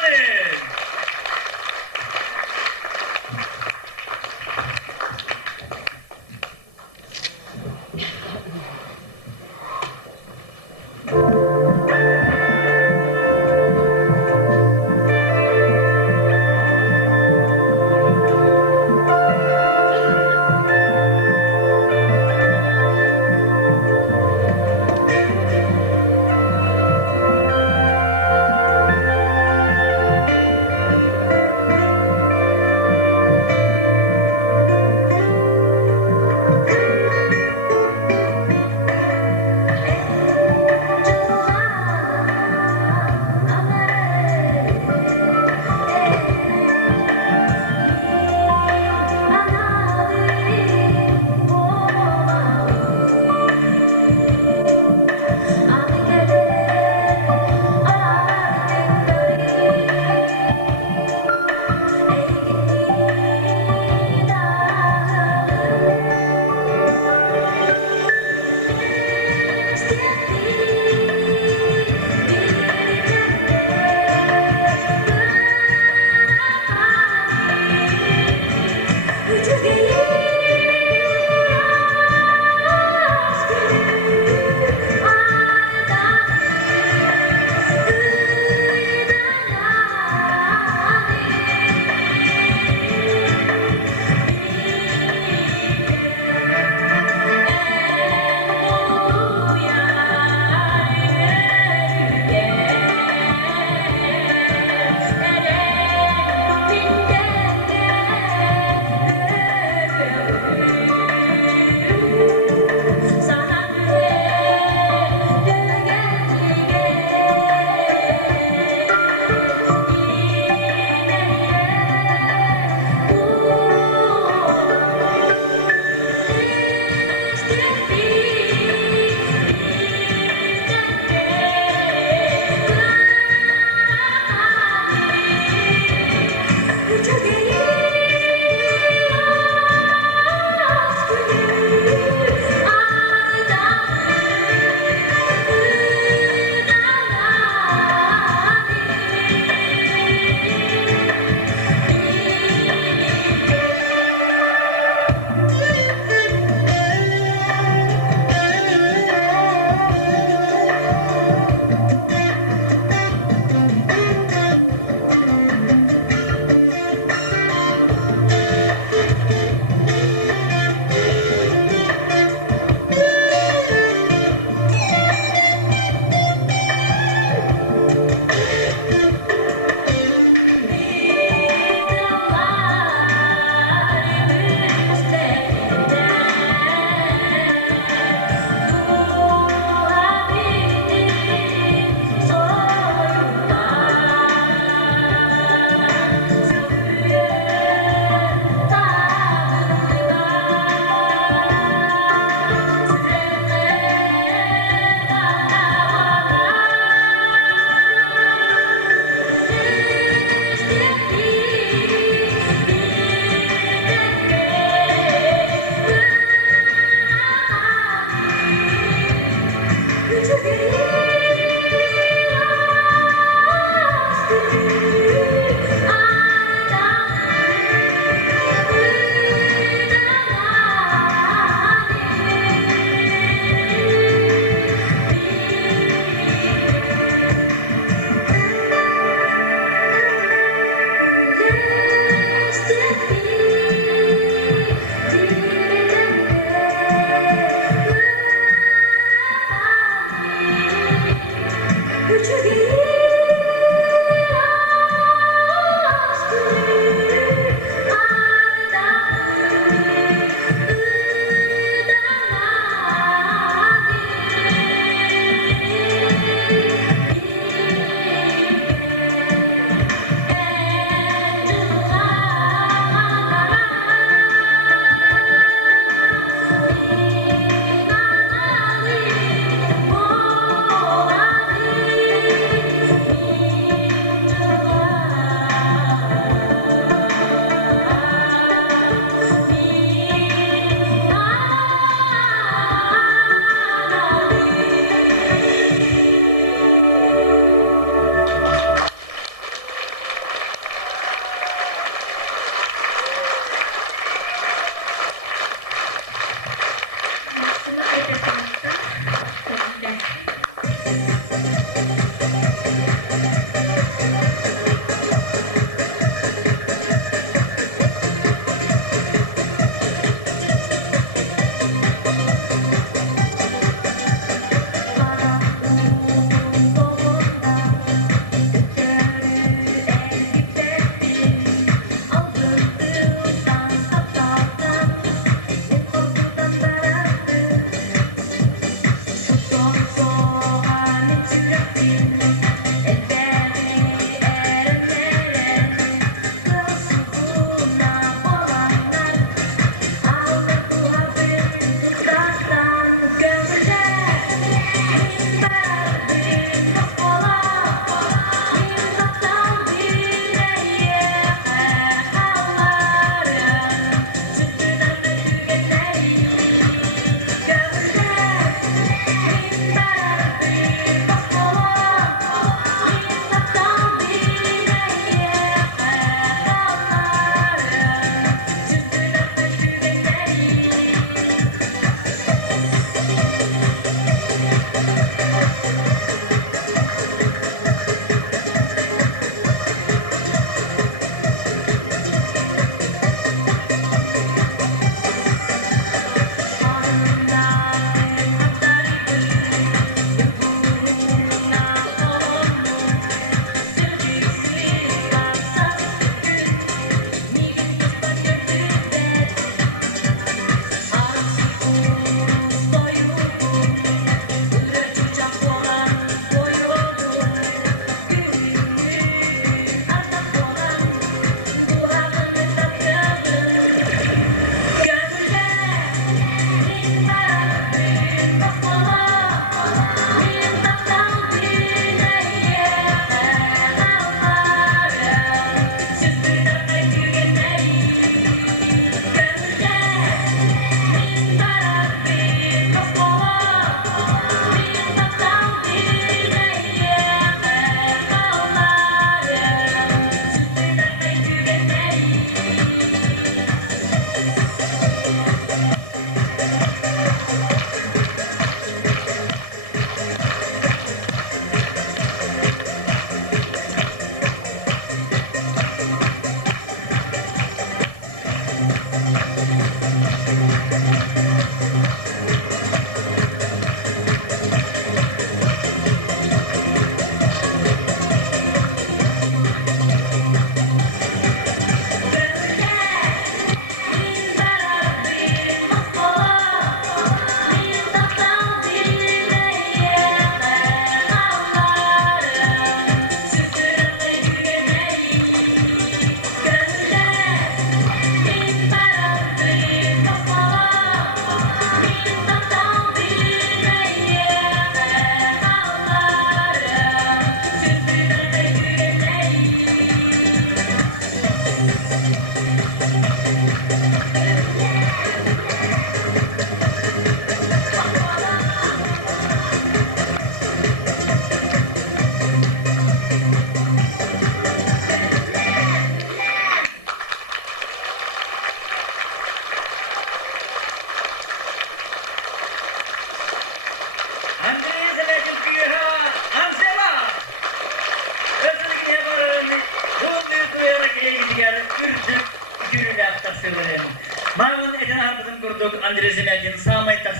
Küçük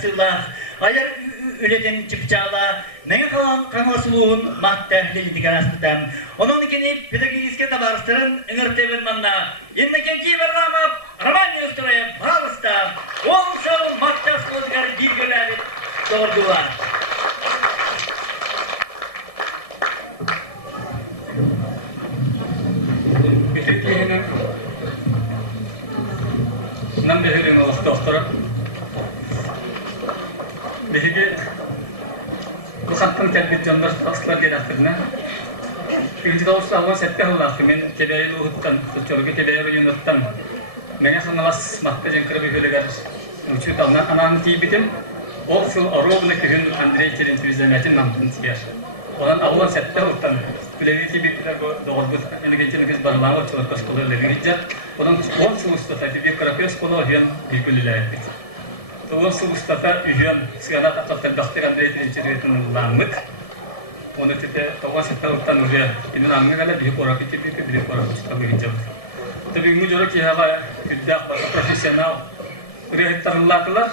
sığlaq, ayar üleden çıpçağla, neye kalan kanasuluğun maddehli diken aspıdam. Onun ikini pedagogiske tabarıştırın, ıngırtı manna. Yine kenki verramap, Ramanya üstüne bağlısta, olsa maddesli diker bir gölevi doğurdular. Türkiye'nin nam behirin olası dostları bizi bu kattan kelbit canlar aslar gerektirine birinci doğrusu Allah'ın sette Allah'ı men kebeyi luhuttan suççuluğu kebeyi ruyunuttan mene sanılas mahpecin kırı bir hülegar uçut ananı tiyibitim o fil arobuna kühün Andrei Çerentivizlemetin namtın siyer olan Allah'ın sette Allah'tan Kuleviti bir doğruluk enerjinin biz barlağı çalışma skolları levicet. Onun 10 Mustafa bir karaköy skolu hiyan bir kulüler. 10 Mustafa üyen sigara takattan doktor Andrei Çerentivizlemetin lanlık. Onu tipe tawa setautan uria. Ini namanya kala bir korak itu bir korak kita berijab. Tapi ini jorok ya kaya tidak profesional. Uria terlakular.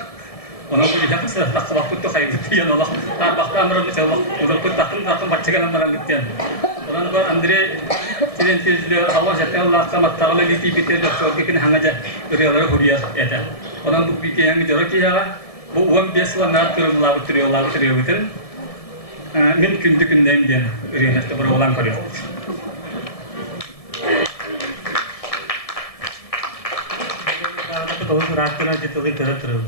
Ona bu tidak kesal tak waktu tu kayak gitu ya Allah. Tak bakal mereka jawab. Udah pun takkan bacakan orang gitu. Orang bu Andre Çerentivizle Allah zaten Allah sama tağla di TV te doktor kekin hangaja uriyaları huriya eda. Orang bu piti yang jorok ya bu uang biasa nak turun betul. Mümkün dükünden diyen ürüneste berulang kali. Kalau tahu surat kena jatuh terus.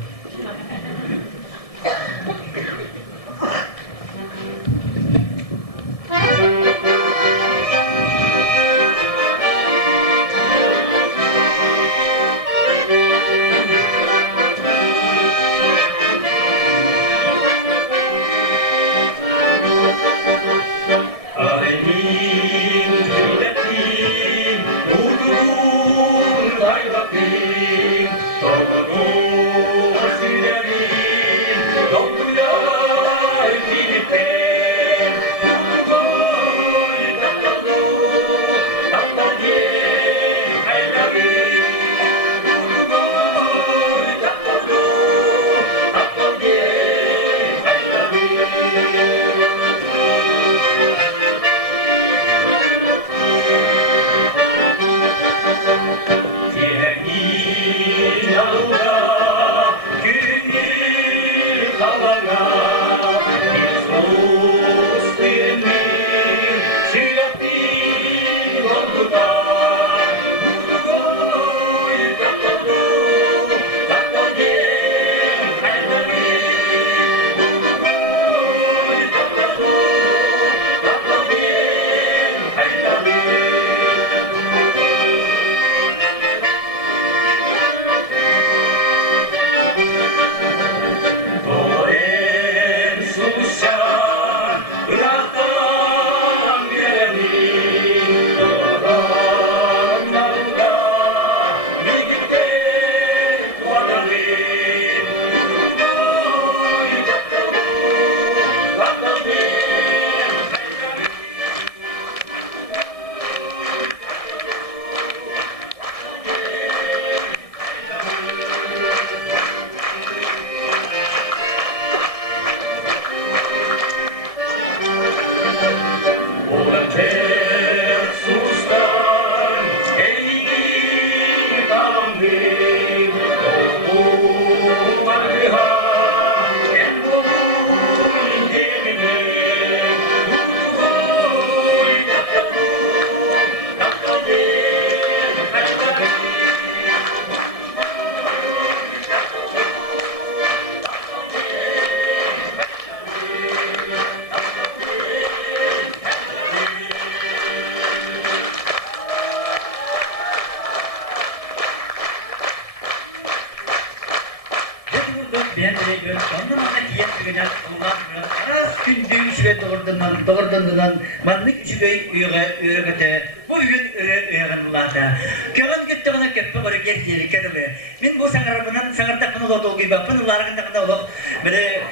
Doğrudan manlık içi üyegete bu gün üyeganlata. Kelan gittiğine keppe var gerçeği kedile. Min bu sangarabından sangardak bunu da gibi bakın ularında da olur. Böyle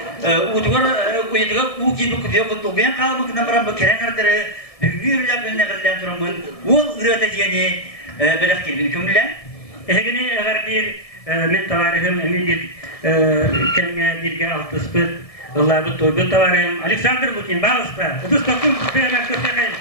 udugar uydugar u gibi kudiyor bu togen kalmak namran bu keren kadar büyür yapın ne kadar durumun. O üreteceğini belirttiğin kümle. Ehgini eğer bir min tavarihim emidik kenge dirge altıspıt Allah bu toydu tavarihim Alexander Bukin bağısta 39 kupeler köpeğin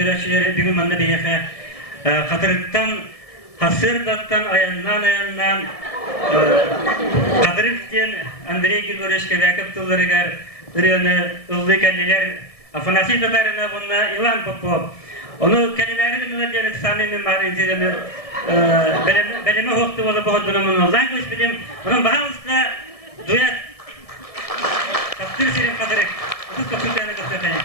Güreşçileri bir manda beyefendi Kadırık'tan Hasır'dan ayandan Kadırık'ten Andrei Gilgoreşke ve Akıp Tullarigar Riyonu Ullu Kendiler Afanasi Tatarına bununla İlan Popov onu kelimeleri müddelik samimi marifetini belime hoktu olup olduğunun language bilim onun bazı duyat Kaptır Şirin Kadırık 39 tane göstereyim.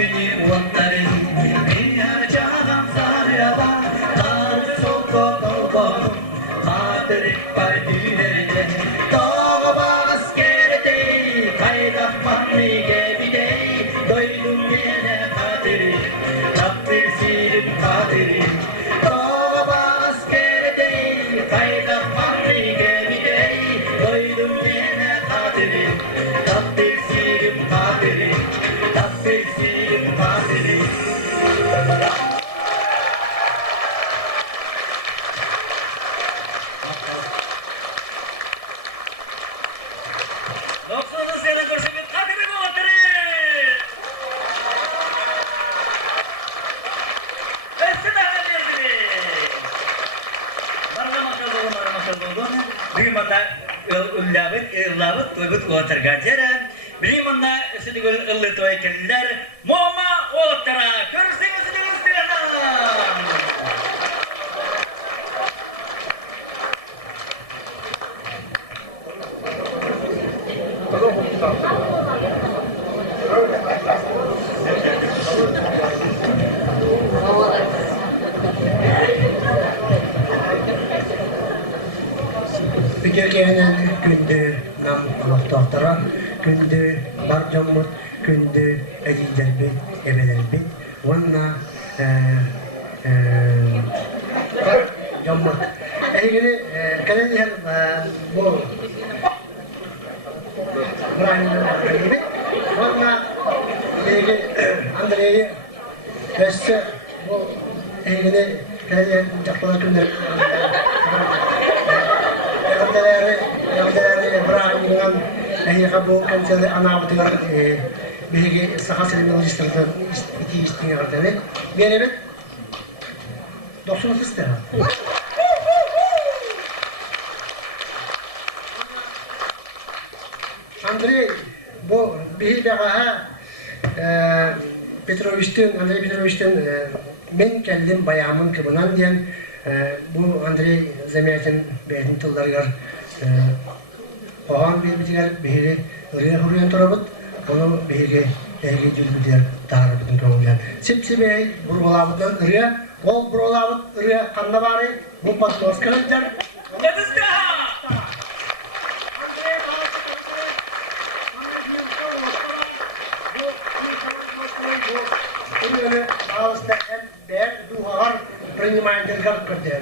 Düğünü uvatların dünya canan sarıyalar Tarih soğuk oldu Hatırık var düğünlerinde Dağa bas geride Kaydakman mı gebide Doydum yine kaderi Taktır sirim kaderi Dağa bas geride Kaydakman mı gebide Doydum yine kaderi Taktır sirim kaderi Taktır sirim kaderi Doksanız sene görüşmek kaderi bu kaderi. Hepsi de verdi. Maramaşal oldu. Bir manda ıllabıt, toybut oğatar gacera. Bir manda üstüne gül ıllı toy keller. Moma oğatara. Görürseniz istiyorlar. Bütürkenen gündü nam doktora, gündü barcamut, gündü edilerbit, ebelenbit. Vanna jammut. Eğili kalen bu Brian gibi. Vanna eğili Andre'yi Vesse bu eğili kalen jakpalar gündür. Yavdaları bırakılan kabu kanser ana batıyor bilgi sahasını yolculardan istiyorlar. Benim 98 lira. Andrei bu bir daha Andrei Petrovic'ten ben kendim bayamın kıbınan diyen bu Andrei Zemyat'ın beğenim tılları Oğan bir bitiler biri oraya huruyan torabut onu biri ehli cüzdüler tarabutun kavuncan. Sipsi bey burgolabutdan oraya o burgolabut oraya kanna bari bu patlos kılıncar. Ini harus tekan der dua hari primain dengan kerja.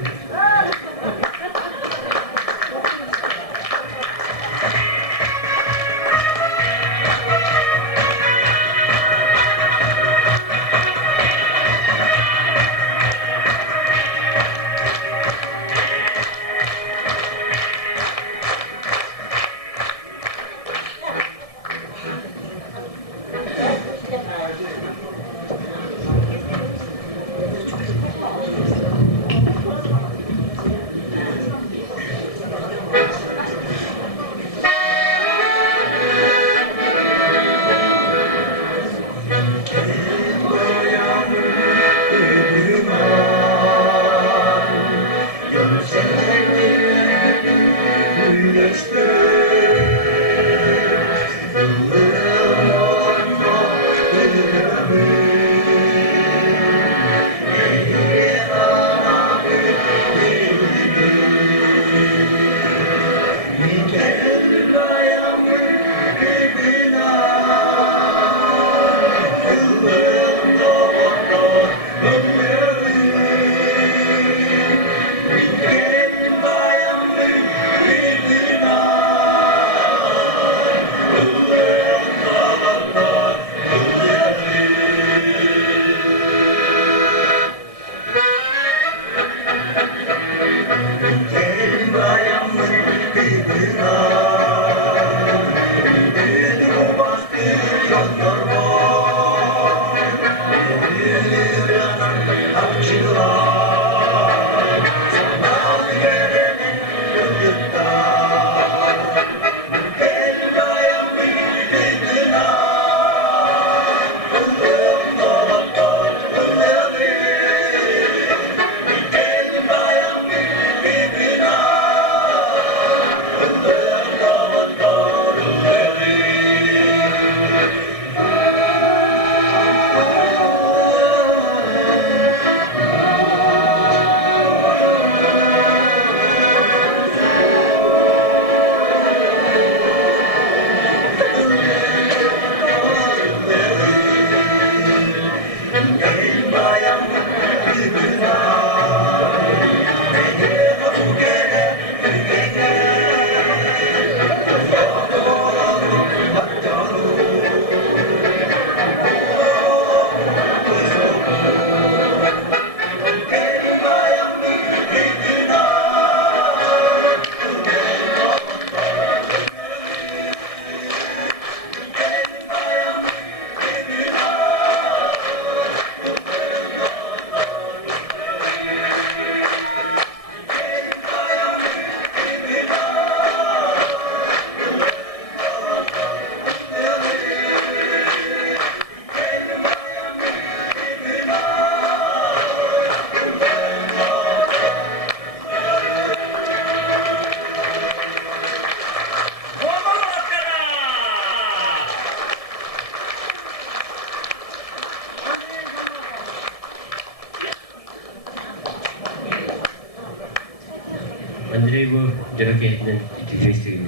Андрей bu Jaraki'nin iki festivali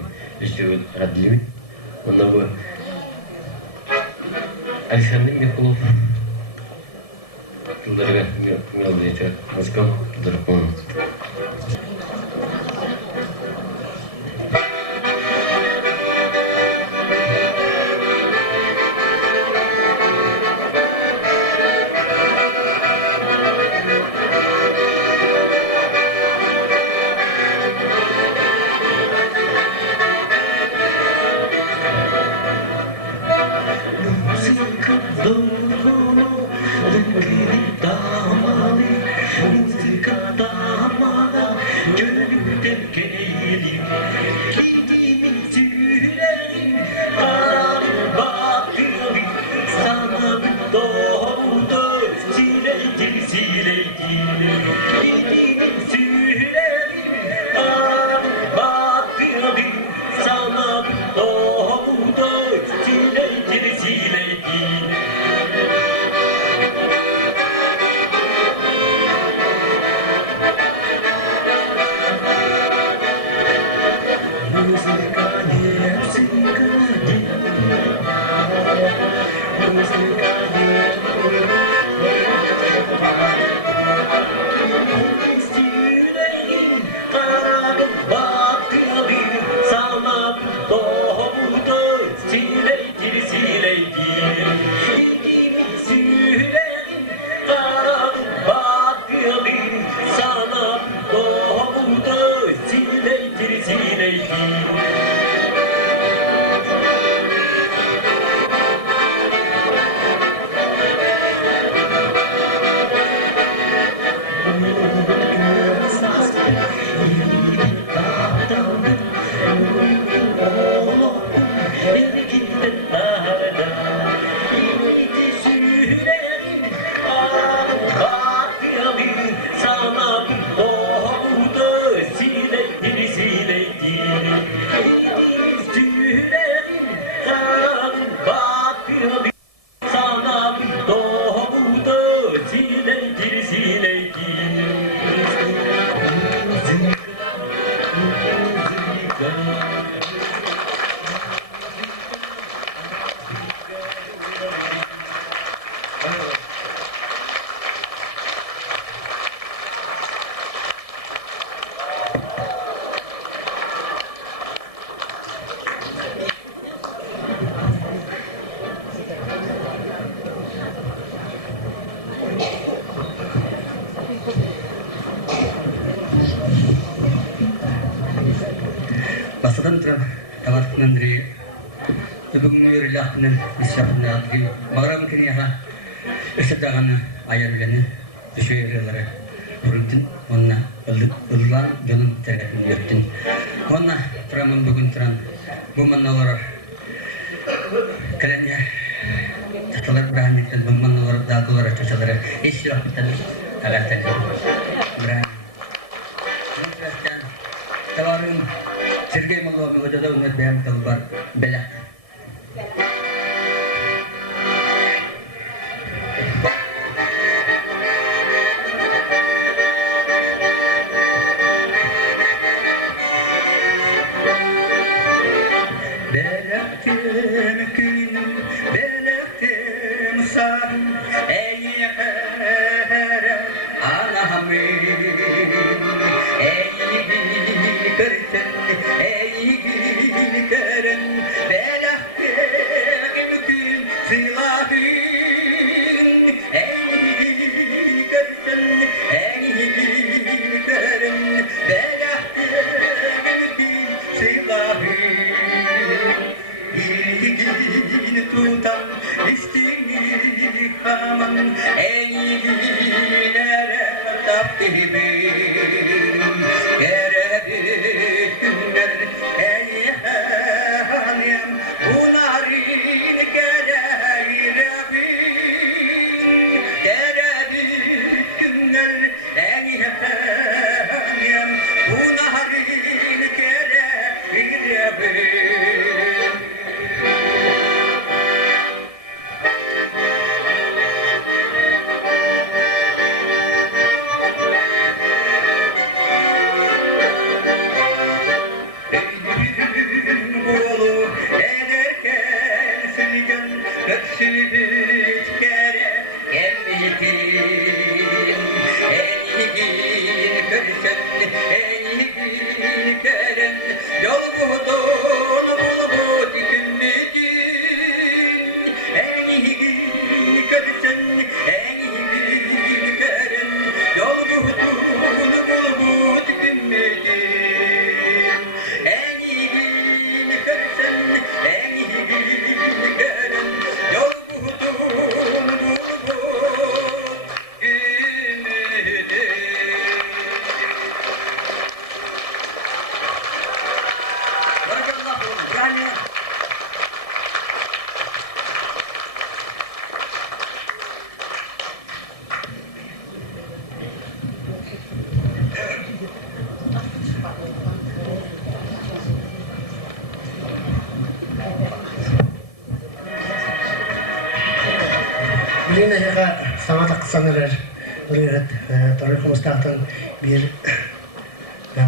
üstü radyoyu. Onda bu Alexander Mikulov Тулдарга мелодия музыкал дракон. Basıdan tavatın Andrei Tubung yürüyüşünün isyanına değil. Mağaram kiniyaha ısıtağını ayarlarını düşüyorları kurultun. Onunla ıllan yolun tarafını yöttün. Onunla turamın bugün turan bu mannalar kalanya tatalar beranikan bu mannalar dağlar açaçaları eş yapıtan agattan berani. Tawarın Sergei Malwa mengajada ungat bayam kalbar belak. Belaktim gün, belaktim san, ey kara anamin, ey kırtın, ey kırın, belaktim gün silahın, ey kırtın, ey kırın, belaktim gün silahın. Bilgini tutan istihaman eğilere taptibim Gerebinler eyhanem Bunarin gereğirabin Gerebinler eyhanem Bunarin gereğirabin kere gelmeyetin Eynigin körsen eynigin keren Yol buldun bulbut gülmedin Eynigin körsen eynigin keren Yol buldun bulbut gülmedin Eynigin körsen eynigin keren Yol buldun bulbut gülmedin Barakallahu yani Bilin ayağa sana taksanırlar. Duruyor. Tarık Mustafa'nın bir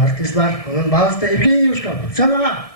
artist var. Onun bazısı da Evgeny Yushkov. Sen bana.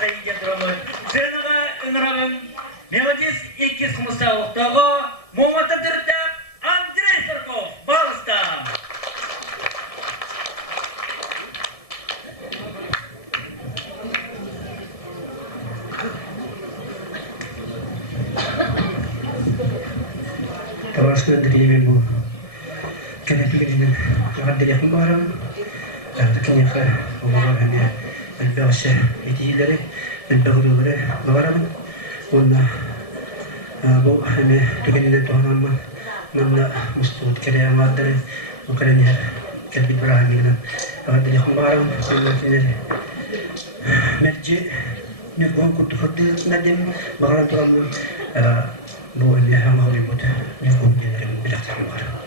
sayın Gedromu. Senaga ünrabın Melodis 2 kumusta oktago Momata Dırta Andrei Sarkov Balsta. Tawaskun dari ibu. Kena pikirkan, jangan dari aku barang. Takkannya ke orang hanya البغشة يديلره البغدوره بغرام قلنا بو حمي تقنينا توهما نمنا مستود كريا مادرة وكرنيها كلب إبراهيم لنا هذا اللي هم بغرام قلنا تنير مرجع نقوم كنت فضل ندم بغرام تغمم بو اللي هم هوليوود نقوم نندم بلغت بغرام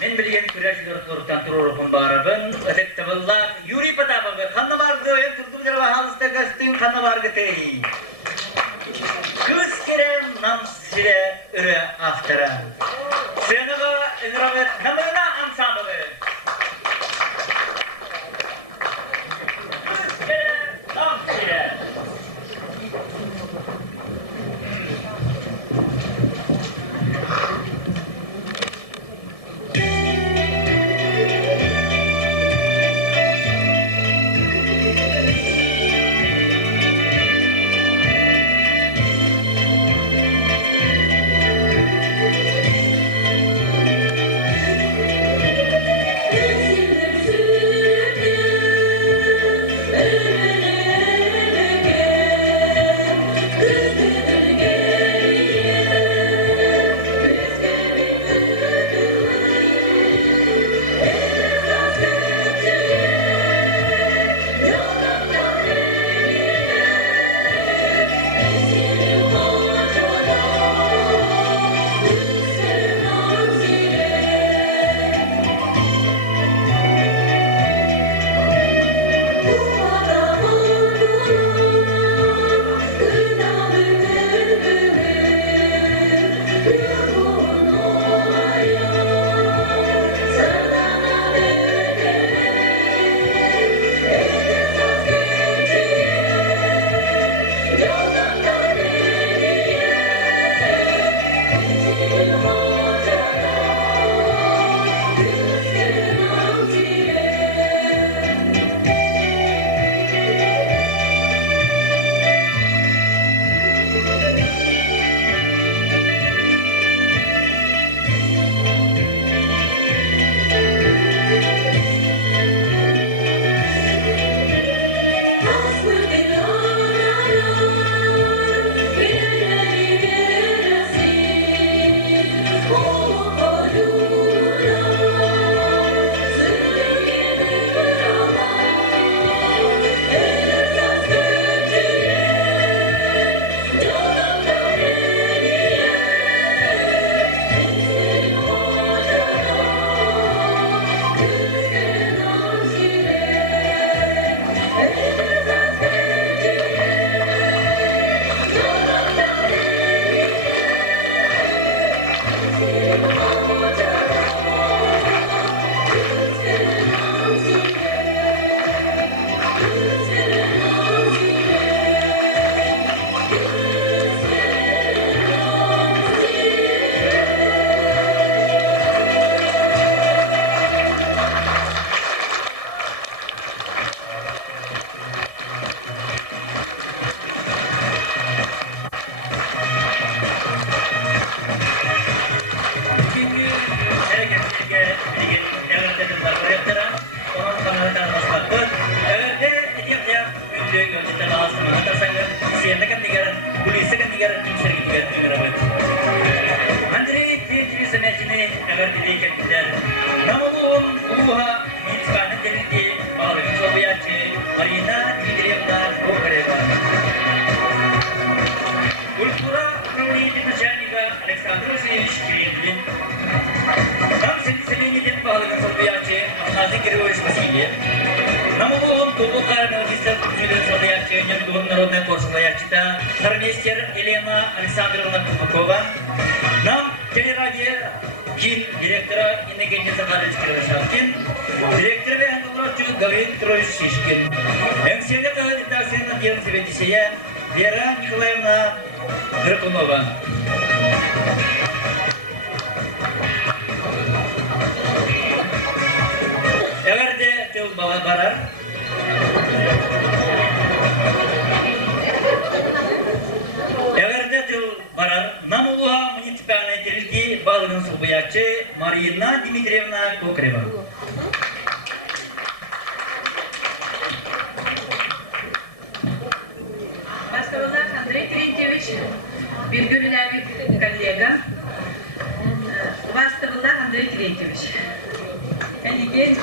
мен билген күрәшилер туртан турурупун барабын. Ötekte bullar Yuri Patapov kanna bardı en turdur jara halsta kastın kanna bardı tey. Kız kerem nam sire öre aftara. Senaga enravet namına ansambı. Kız kerem nam sire. Елена Александровна Кубакова, нам телерадио КИН директора Иннокентий Захарович Кривошапкин, директор Виандуловичу Гаврил Петрович Шишкин, МСН редакции Надежда Светисия, Вера Николаевна Дракунова. Эверде тел барар. Барар Намулуха муниципальной территории Балыгын Сулбаячы Марина Дмитриевна Кокрева. Бастовалар Андрей Терентьевич, Биргюльнавик коллега. Бастовалар Андрей Терентьевич. Энеген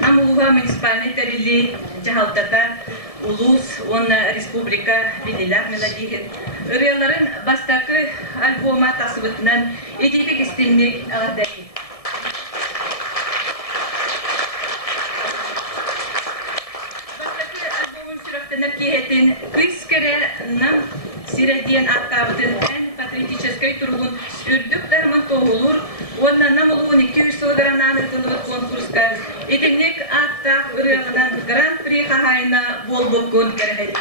Намулуха муниципальной территории Чахалтата Улус, он республика Венелах Меладихин. Örüyorların bastaki alboma tasıbıtından edildik istinlik ağırdayi. нам сиредиен аттабытын патриотической тургун үрдүк дармын тоғулур, онна нам улуын 200 сылгаранан ытылыбыт конкурска, этиннек аттақ үрелынан гран-при хахайна болбыт кон керхет.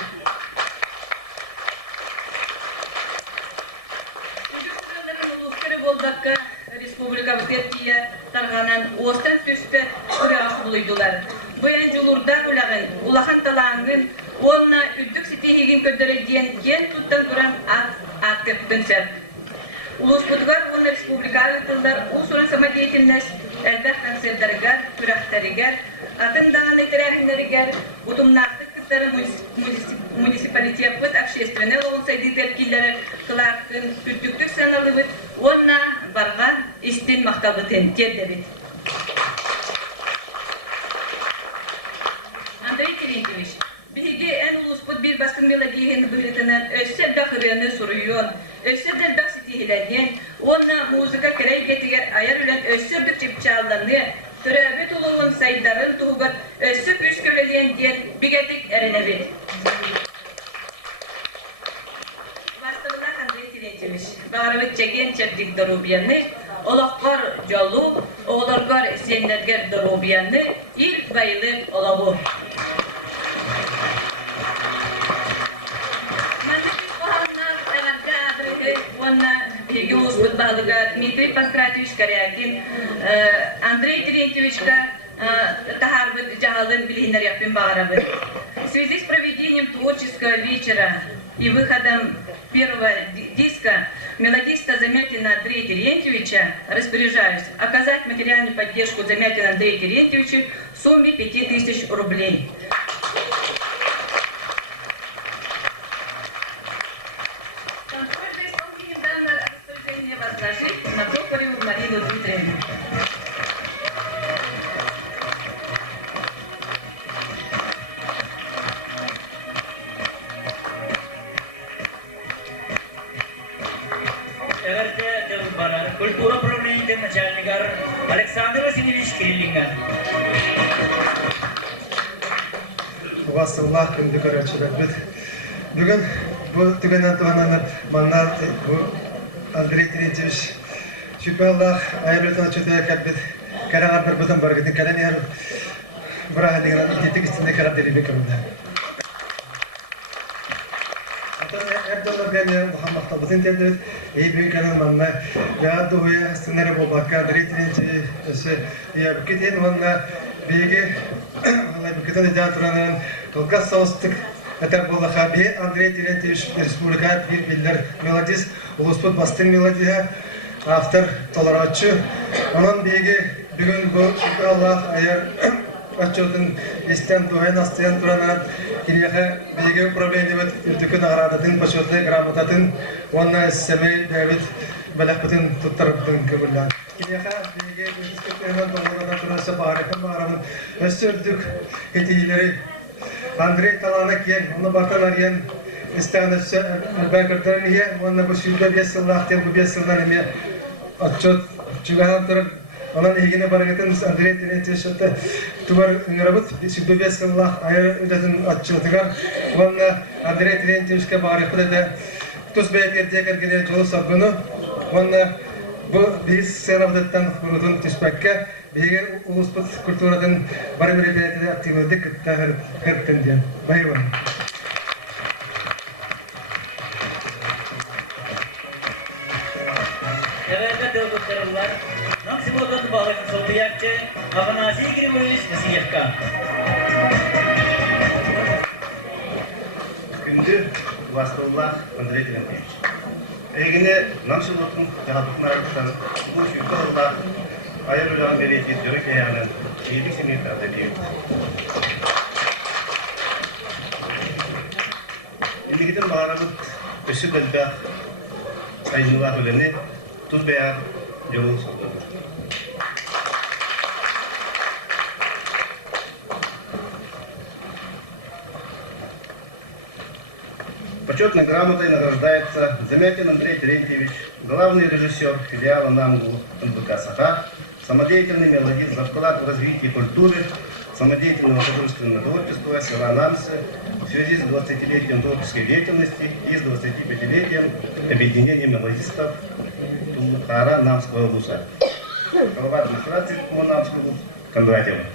Болдакка республика Бетия тарганан остан түспе үрәх булыйдылар. Буян жулурда улагын, улахан талаңын, онна үддүк ситихигин көдөрөден ген туттан туран ат көппенсер. Улус Будгар онна республикалы тылдар усуран самодеятельность элбэх концертлерге, түрәхтәргә, атын даган этерәхнәргә, утумнактык муниципалитет бит общественный лоун сайдитер килләре кылактын үддүктүк саналы бит, онна барган истин мактабытын кеддебит. Андрей Терентьевич, биге эн улус бут бир баскын мелодиен биритенен өссө бакырыны суруйон, өссө дәлбәк ситиһиләген, онна музыка керәйгетигер аяр белән өссө бик чипчалларны Төрәбет улуын сайдарын туғығыт өсіп үшкөлелен ден бігетік әрінебет. Бастығына Андрей Терентьевич, бағарыбыт чеген чәпдік дұрубияны, олаққар жолу, оғыларғар сенлергер дұрубияны, ил байлы олабу. Мәнлікік қоғаннар әғарға абырығы, онна Юлус Будбалыга, Дмитрий Панкратьевич Корякин, Андрей Терентьевичка Тахарбыт Джалын Билинар Япин Барабыт. В связи с проведением творческого вечера и выходом первого диска мелодиста Замятина Андрея Терентьевича распоряжаюсь оказать материальную поддержку Замятина Андрея Терентьевича в сумме 5000 рублей. На Прохореву Марину Дмитриевну. Культура управления начальника Александр Васильевич Кириллинга. У вас Аллах күнді көрәтшілік. Бүгін бұл түгенен туғананыр манна Андрей Терентьевич Шүпәллах айырылтан чөтөй кәлбет кәрәғар бір бұдан бар кетін кәлән яр бұраға деген итетік істінде кәрәп дәребе көрілді. Атын әрдолар бәне Мұхаммад Табытын тәлдірет, ей бүгін кәлін манна яғады ойы сынары болбаққа Андрей Терентьевич бүкетен манна бейге бүкетін еде тұранын қылғас сауыстық Әтәр болаға бе Андрей Терентьевич республика bir biller melodist Ulusput bastın melodiya автор толаратчы. Onun bege bugün bu şükür Allah ayar açıyordun isten duayın astayan duranan kiriyaha bege problemi ürtükün ağradadın başörtü gramatadın ona essemey David belakbıdın tuttarabdın kıvırlan. Kiriyaha bege ürtüklerden doğrudan turası bağırıkın bağıramın össürdük hediyeleri Андрей таланак ен, оны барталар ен, истәгән бәкердән ие, оны бу шүлдә 5 еллык тен бу 5 елдан эме отчет чыгарып торып, анан егене баргатын Андрей Терентьевич тувар нырабыт шүлдә 5 еллык айыр үдәтен отчетыгар, оны Андрей Терентьевичкә барып да тус бәйтердә кергән жолы сабыны, оны бу biz сенавдаттан курудун түспәккә Беге Улуспут культурадан бар мероприятие активдік тағыр кірттенден. Байван. Evet, doktorlar. Nasıl oldu bağlı sohbetçi? Avanasi Grigoriyevich Vasiyevka. Күнді Вастоллах Андрей Терентьевич. Егіне намшы болтын жағабықнарықтан бұл шүйкі Ayar ulan belediye diyor ki yani 7 sene kadar diyor. Şimdi gidin bağırıp üstü belbek sayınlar öyle tuz beyaz yolu sokuyor. Почетной грамотой награждается Замятин Андрей Терентьевич, главный режиссер филиала НАМГУ НБК «Саха», самодеятельный мелодист за вклад в развитие культуры, самодеятельного художественного творчества села Намсы в связи с 20-летием творческой деятельности и с 25-летием объединения мелодистов Тулухара Намского вуза. Глава администрации Намского вуза Кондратьева.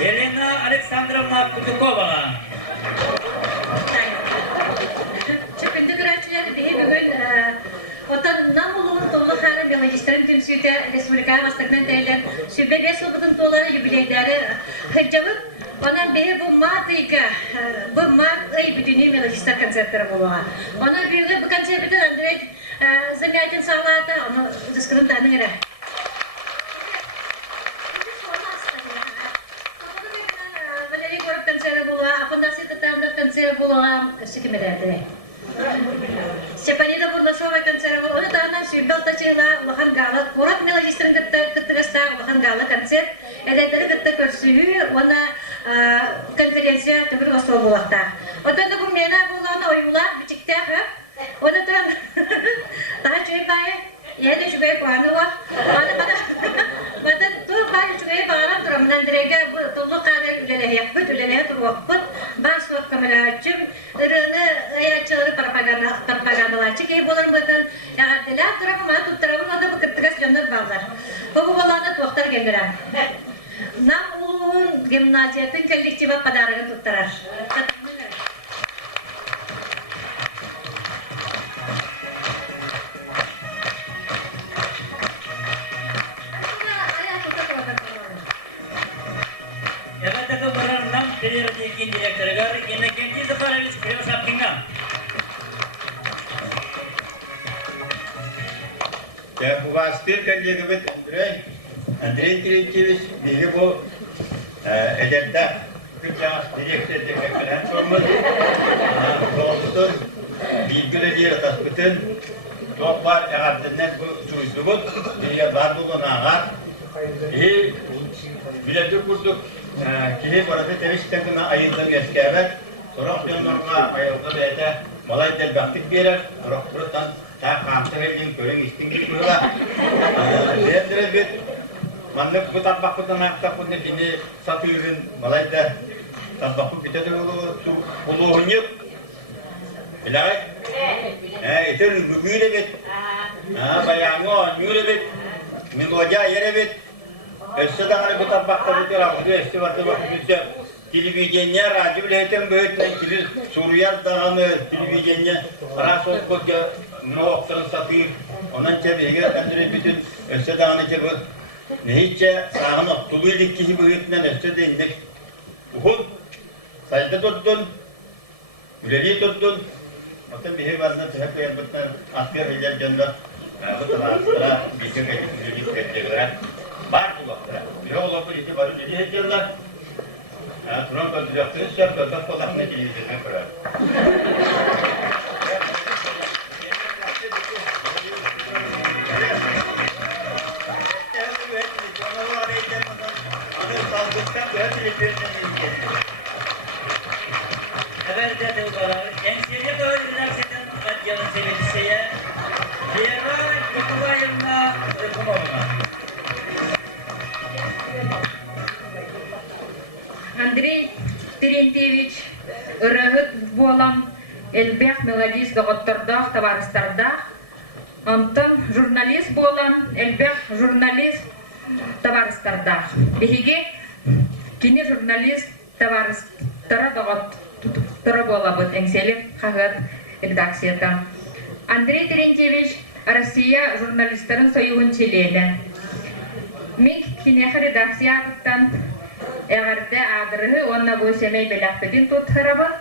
Елена Александровна Кутукова. Чөкінді күрәтшілер бігі бүгін отаннан ұлығын толы қары мелодистерін күнсүйті республикаға бастықнан тәйлер сүбе 5 жылбытын толары юбилейдері хыджабыт, онан бігі бұл матыйға, бұл мат ай бүтіні мелодистер концерттері болуға. Онан бігі бұл концерттен Андрей Замятин сағлады, оны дұскырын таның әрі. Степанида Бурдашова концерт был. Он там сюбел тачила Лохангала. Курат мелодистрин каттыгаста Лохангала концерт. Электр катты көрсүлүү. Она конференция түбір бастау болақта. Одан да бұл мені болғаны ойылар бітікті ақ. Оны тұрам daha çöğü bayi. Yeni çöğü bağını var. Bana tuğ bayi çöğü bağıran duram. Nandırega bu tolu kadar üleleye yapıt, üleleye durvakpıt. Bas soğuk kameracım. Irını ayakçıları propagandalar. Çıkıyı bolun bıdın. Yağardılar duram ama tuttarabın o da bu kıttıgas gönül bağlar. Bu bolanda tuğaktar geldiren. Nam uluğun gimnaziyatın kolektiva padarını tuttarar. Переродникин директоргар Иннокентий Захарович Кривошапкинга. У вас только не говорит Андрей Кириллович, его элемента, директор конференции, Голубтон, Билгелер Таспытын, Топар Эрденет Суйсубут, я Барбулон Агар, и билеты курдук. Киһи бараты тәбиштен гына айылдан эскәбәт, сорак җаннарга айылда бәйтә, малай дәлбәктик бирер, сорак буртан та камты белгән көрәң истин килгән. Дәндре бит, манны бу табакытын акта күнне дине сатыйрын, малай да табакы битәдә булу һөньеп. Билай? Этер бүгүле бит. Баяңо, нүле бит. Мелодия ере бит. Эсседаганы бу табакта бутыра, бу эстиваты бакытча телевидение, радио билетен бөтен килер, Сурияр даганы телевидение, расол көккө ноктарын сатыр. Онан чебеге Андрей бүтүн эсседаганы чебе нече сагынып тубылдык киши бөтенен эсседе индек. Ухун сайда тоттун, үлели тоттун. Отан бие барда тәп ябытна аткер билер жандар. Буталастыра бикеге үлели кеттелер. Бар булактыра. Бир олоп ите барып ите хетерлер. Туран кандидаттын шәп калдан колакны килгән кара. Haber'de de var. Ensiye böyle dersen acılı seviyeye. Diğer kutulayımla kumolma. Андрей Терентьевич ырыгыт болан элбэх мелодист доготтордах табарыстардах. Антон журналист болан элбэх журналист табарыстардах. Биһиге кини журналист табарыстара доготтора болабыт эңселеп хагат редакцияда. Андрей Терентьевич Россия журналистларын союгун чилеле. Мен кинеха редакциятан Эгерде адыры онна бу семей беләкпедин тутырабын,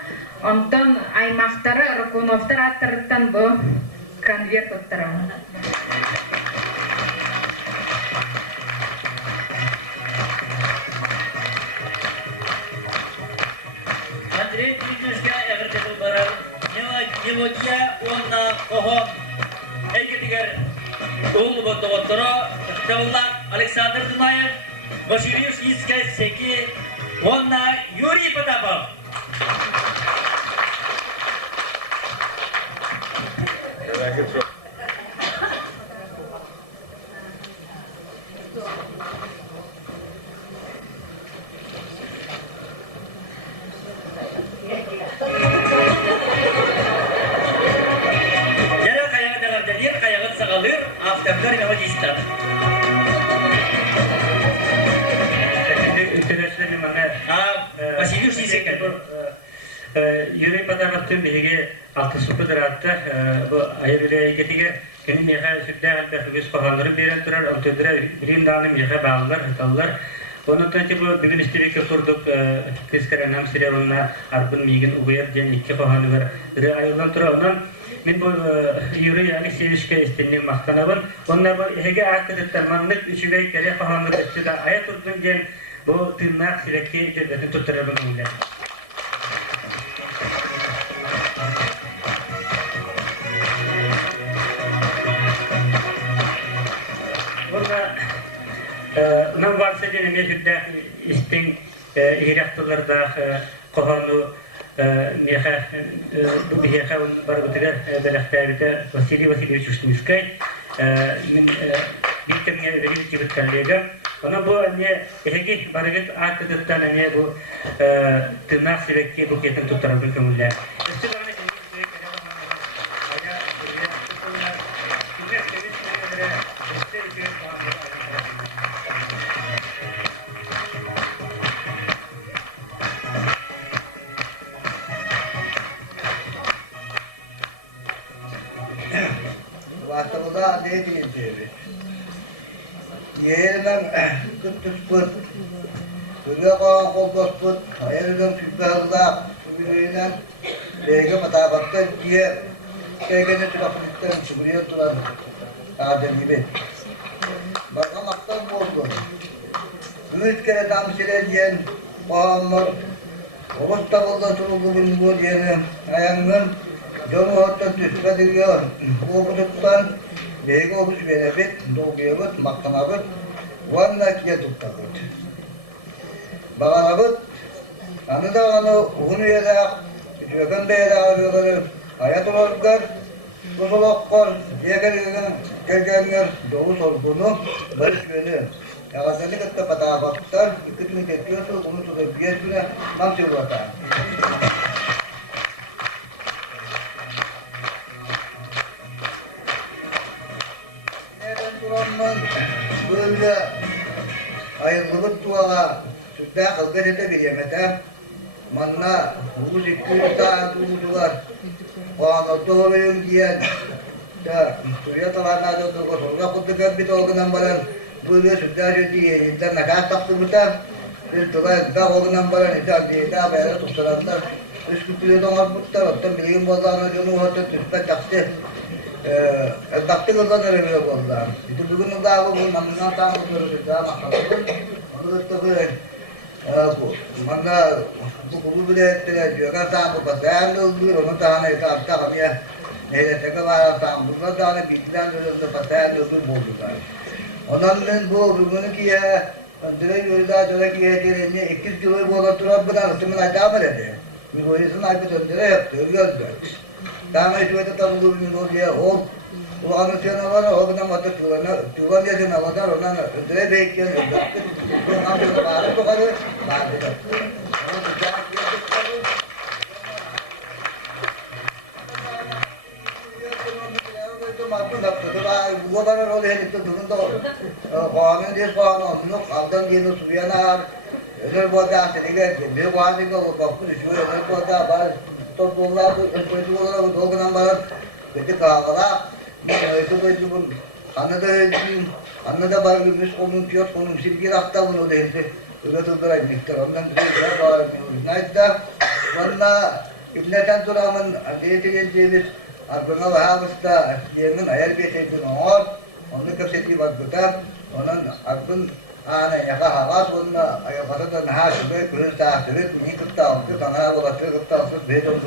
онтон аймактары Рукуновтар аттырыттан бу конверт туттырабын. Андрей Дмитриевичка эгерде бу барар. Мелодия онна кого эйгедигер ул бу доктора Александр Дунаев Баширьевич Искай Секи Ванна Юрий Потапов. Jara kayağı dagar jalir, kayağı sağalır, afterlar melodista. Интересный момент. Василий Сисекер. Юрий Потаповтун биһиги алтысы квадратта бу айылыгетиге кини меха сүддә бәхгез каганлары берен турар, өлтөдөрә бирин даным яха баллар, хаталлар. Онуттан бу бүгүн истебекке турдук кескеренам сериалына арбын миген угуяр ден икки каганы бар. Ре айылдан тура онан мен бу Юрий Алексеевичке истеннең мактанабын. Онна бу эге акыдыттан маннык үчүгәй кере каганлар өчүдә ая турдун ден бу тыннак сирекке җөрбәтен туттырабын үлә. Нам varsa dene mevcutda istin ihraktılarda qohanu meha bu meha barbutuga belahtabita Vasiliy Vasilyevich Ushtinskay min bittemne verivchi bit kollega ona bu ne ehegi baragit akıdıttan ne bu tırnak sirekki bu ketin tuttarabın kömüller. Vastavada ne diyeceğim? Yerinden tutuşput, böyle kalan kolbasput, ayırdım süperlak, sübürüyle, bege matabatta diye, begene trafitten sübürüye turan adem gibi. Bakamaktan oldu. Üç kere damsile diyen, bağımlar, Oğuz'da turuldu bu diyenim, ayağımın, Jonu hotta tüspe diliyor. Oğuz'dan bege olmuş verebit, doğuyabıt, maktanabıt, vanna kiye tuttabıt. Bağanabıt, anı da anı uğunu yedak, Jöken beyde ağırıyorlar, hayat olanlar, Kusuloklar, gelgenler, doğu sorgunu, barış bölü. Yağızlarını kıtta patabatlar, ikisini tepkiyorsa, bunu tutup bir güne namsi uğrata. Neden duranman, böyle ayırılıp tuğala, sütta kılgır ete bir yemete, manna, bu zikri taat uyudular, Kuanotto oyun giyen, Surya talanada durga sorga kutukan bit olgunan baran, böyle sütta jödi, intan nakat taktı buta, bir tuğa da olgunan baran, intan diyeta bayra tutsaranlar, üskütüye dongar buttar, ottan bilgin bozağına jonu hotta tüspe taktı, Bakti kıldan öyle bollar. Itu bugün de bu namına tam böyle da makalın. Onu da böyle mana bu kubu bile diyor kan tam bu bazen de onu da ne tam ya. Ne de var tam bu da ne bitlen de bazen de bollar. Ondan bu bugün ki ya andere yolda jola ki ne 21 kilo bola turab bana tümüne devam ede. Bu yüzden ayıp döndüre yaptı. Gördü. Daha önce de tabii bu diye o anlatıyor var o kadar madde tuvan ya ne var ondan ödeye bekliyor. Bu amca var bu kadar var. Bu kadar oluyor işte bugün de kanun diye kanun yok aldan diye suyanar. Özel bu da seninle bir kanun yok bakın şu özel bu da var. Toplular bu çocuklar bu doğudan var. Kötü kavgalar. Itu pun anada var gümüş onun piyot onun silgi rakta bunu değilse. Öyle tutturay miktar ondan sonra var. Nayda bana ibneten turamın adetinin ceviz arbına vahamızda yemin ayar geçeydin oğul. Onu kapseti var burada. Onun arbın ana yaka havas bununla ayakası da naha şüphe kürün sahasırı künyi kıtta oldu. Sana bulatı kıtta oldu. Beyde oldu.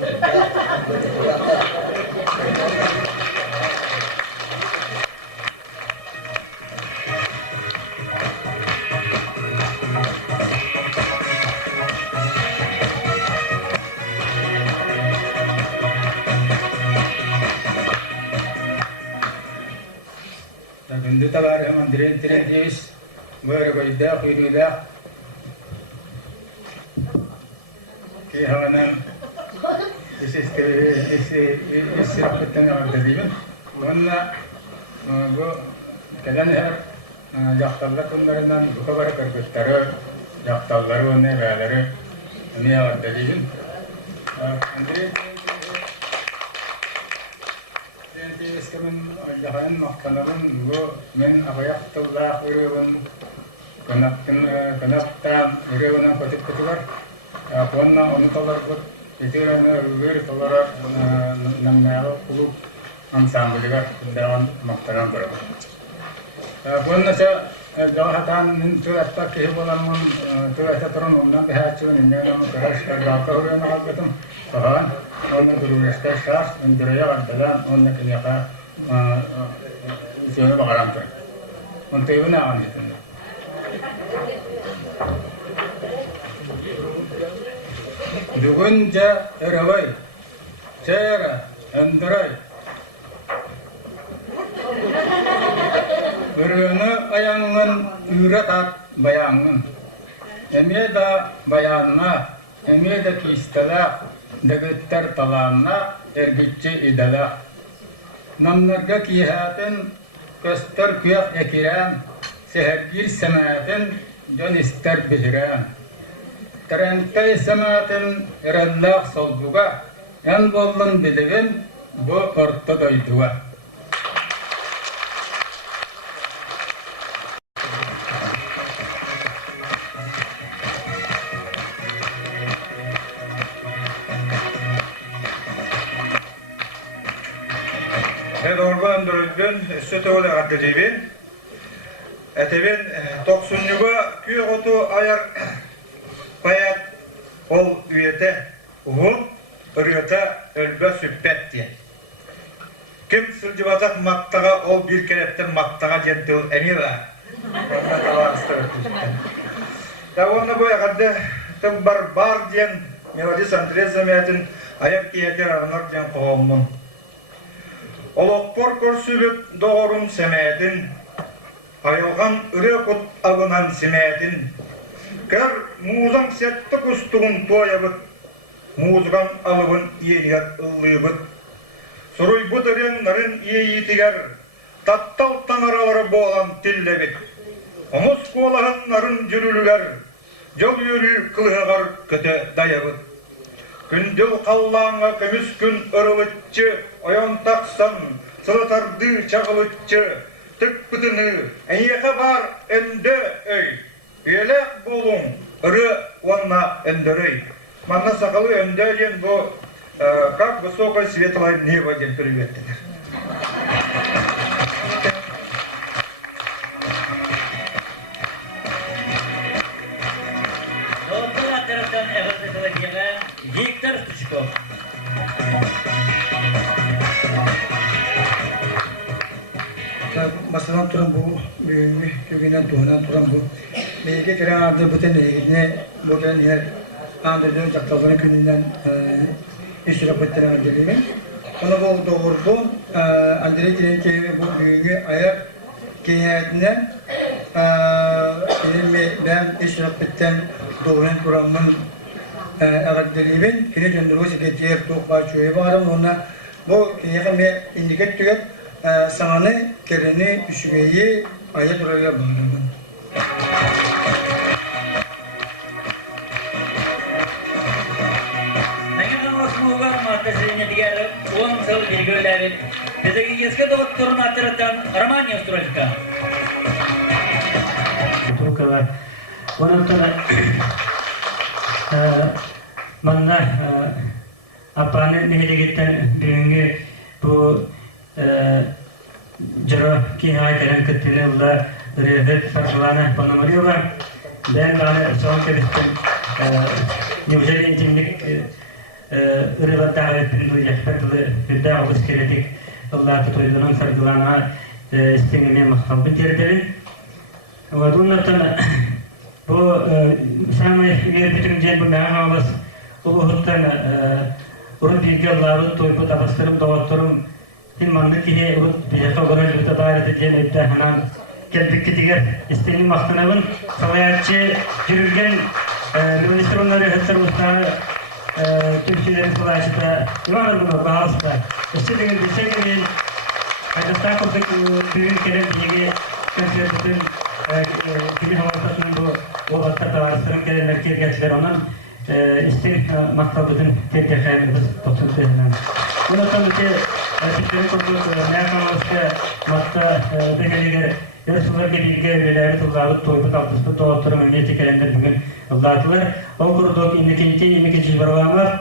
Tirenteviç böyle koyda kuyruğuyla ki hemen istiraplıktan vardı diyeyim. Onunla bu gelen her yaktallar bunlarından bu kadar kırgıtları, yaktalları ve nebeleri ne vardı diyeyim. Eskimen Allah'ın mahkanalın bu men abayaktallah ürevun kanaptan ürevuna kotik-kotiklar kuanna onu talar bu itiranı ürevir talara namnaya kuluk ansambeligar kundawan mahkanan berapa kuanna sa jawahatan itu atta kehibulanmun itu atta turun umnan behacun inna nama keras kardaka urevuna kalbetum kahan onu gururesta şahs indiriya ardalan onu kinyaka usulnya bakaran tuh untuk itu nak gitu dugun ja erawai cera andarai berana ayangan uratat bayangan emeda bayanna emeda kistala degetter talanna ergitçi idala namnarga kihaten köster kuyak ekiran sehergir sematen jon ister bihiran terentay sematen erallaq solduga yan bollun biligin bu orta doyduga Orban durgun sütü ole addelibin. Etebin 90'lığa küyotu ayar bayat ol üyete uhum üyete ölbe süppet diye. Kim sılcıbatak maktaga ol bir kelepten maktaga jentil emi var. Ondan kalan istedim. Ya onda bu yakadde tüm bar diyen melodis Andres Zamet'in ayak kiyeker anlar diyen kovamın. Olokpor korsülüp doğrum semedin, ayılgan ürekut agınan semedin, ker muzan sette kustuğun toyabıt, muzgan alıbın iyeniyat ıllıyıbıt, suruy bu dörenlerin iyiyitiger, tattal tanaraları boğalan tillebit, omuz kolahanların jürülüger, yol yürü kılıhıgar köte dayabıt. Gündül kallağına kömüs gün örülütçü, oyan taksan, sılatardı çağılıtçı, tık bütünü, enyeke var ende öy. Üyelek bolun, ırı vanna endöröy. Manna sakalı ende yen bu, как высокое светлое небо день приветствует. Виктор Стучков. Masalan turan bu kökünden doğudan turan bu belki kere ardı bu ne bu ne andırıyor jaktaların gününden iştirap ettiren andırıyor. Onu bu doğurdu andırıyor ki bu büyüğü ayak kıymetine ben iştirap ettiren doğudan turanın agardırıyor. Kine döndürüyoruz ki diğer toqaçoya varım ona bu kıymetine indikat tüket sananı kereniüşümeyi ayet oraya bağlıdır. Negen Osmanlılar maddesine diğer 10 yıl bilgileri bizdeki eski doktorun hatırlatan Armanya Astrolika. Bu kadar. Onun sonra bana apane nehirgetten büyüğü bu jero ki hayatın ketine ular revet parçalarına panamariyorlar. Ben bana son keresinde New Zealand indik revet davet edildi yaptığı hüda olmuş keretik Allah tutuyorlar sargılana istimine mahkabet yerlerin. Ve bundan sonra bu sana yer bütün cebim meğamas uluhuttan urut bilgileri toyup tabastırım doğatırım Hilmanlı ki urut bir kalgana cübüte dair edeceğim evde hemen келбеккетигер истени мактанабын салаятчы жүрүлген министрлары хаттарыбызда Türkçelerin kolaycıda Ivan bunu bağlısta. İstediğin bir şey gelin. Hatta kurduk büyük kere bilgi konsertün kimi havatasının bu vakitte varısının gelenler kirgetler onun ister maktabının tercihlerimiz toplantısından. Bunu tabii ki Türkçelerin kurduk ne yapmamızda makta degeliger yarışmalar bilgi evlileri tuzağı toybu taptısı doğatırım emniyeti gelenler bugün Allah'tılar. O kurduk ikinci programlar.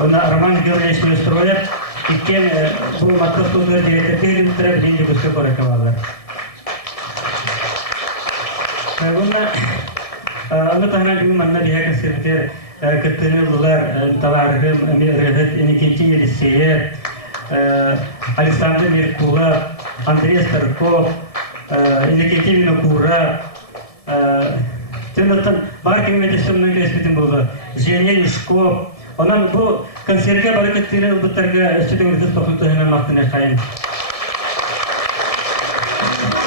Ona Arman Gölleşini sürüyor. İkken bu maktabları direktörü elimizde birinci kustu korakavalar. Bunda onu tahmin ediyorum anne diye kesinlikle kıttığını yıllar tavarım emirhet ikinci yedisiye Alexander Mirkula, Andrei Starkov, ikinci Vinokura, Төнөтөн бар кемедесинен кеспитин болду. Женя Юшков. Онан бу концертке баракеттине улбуттарга өстөдөгүрдү токуттугунан мактана кайын.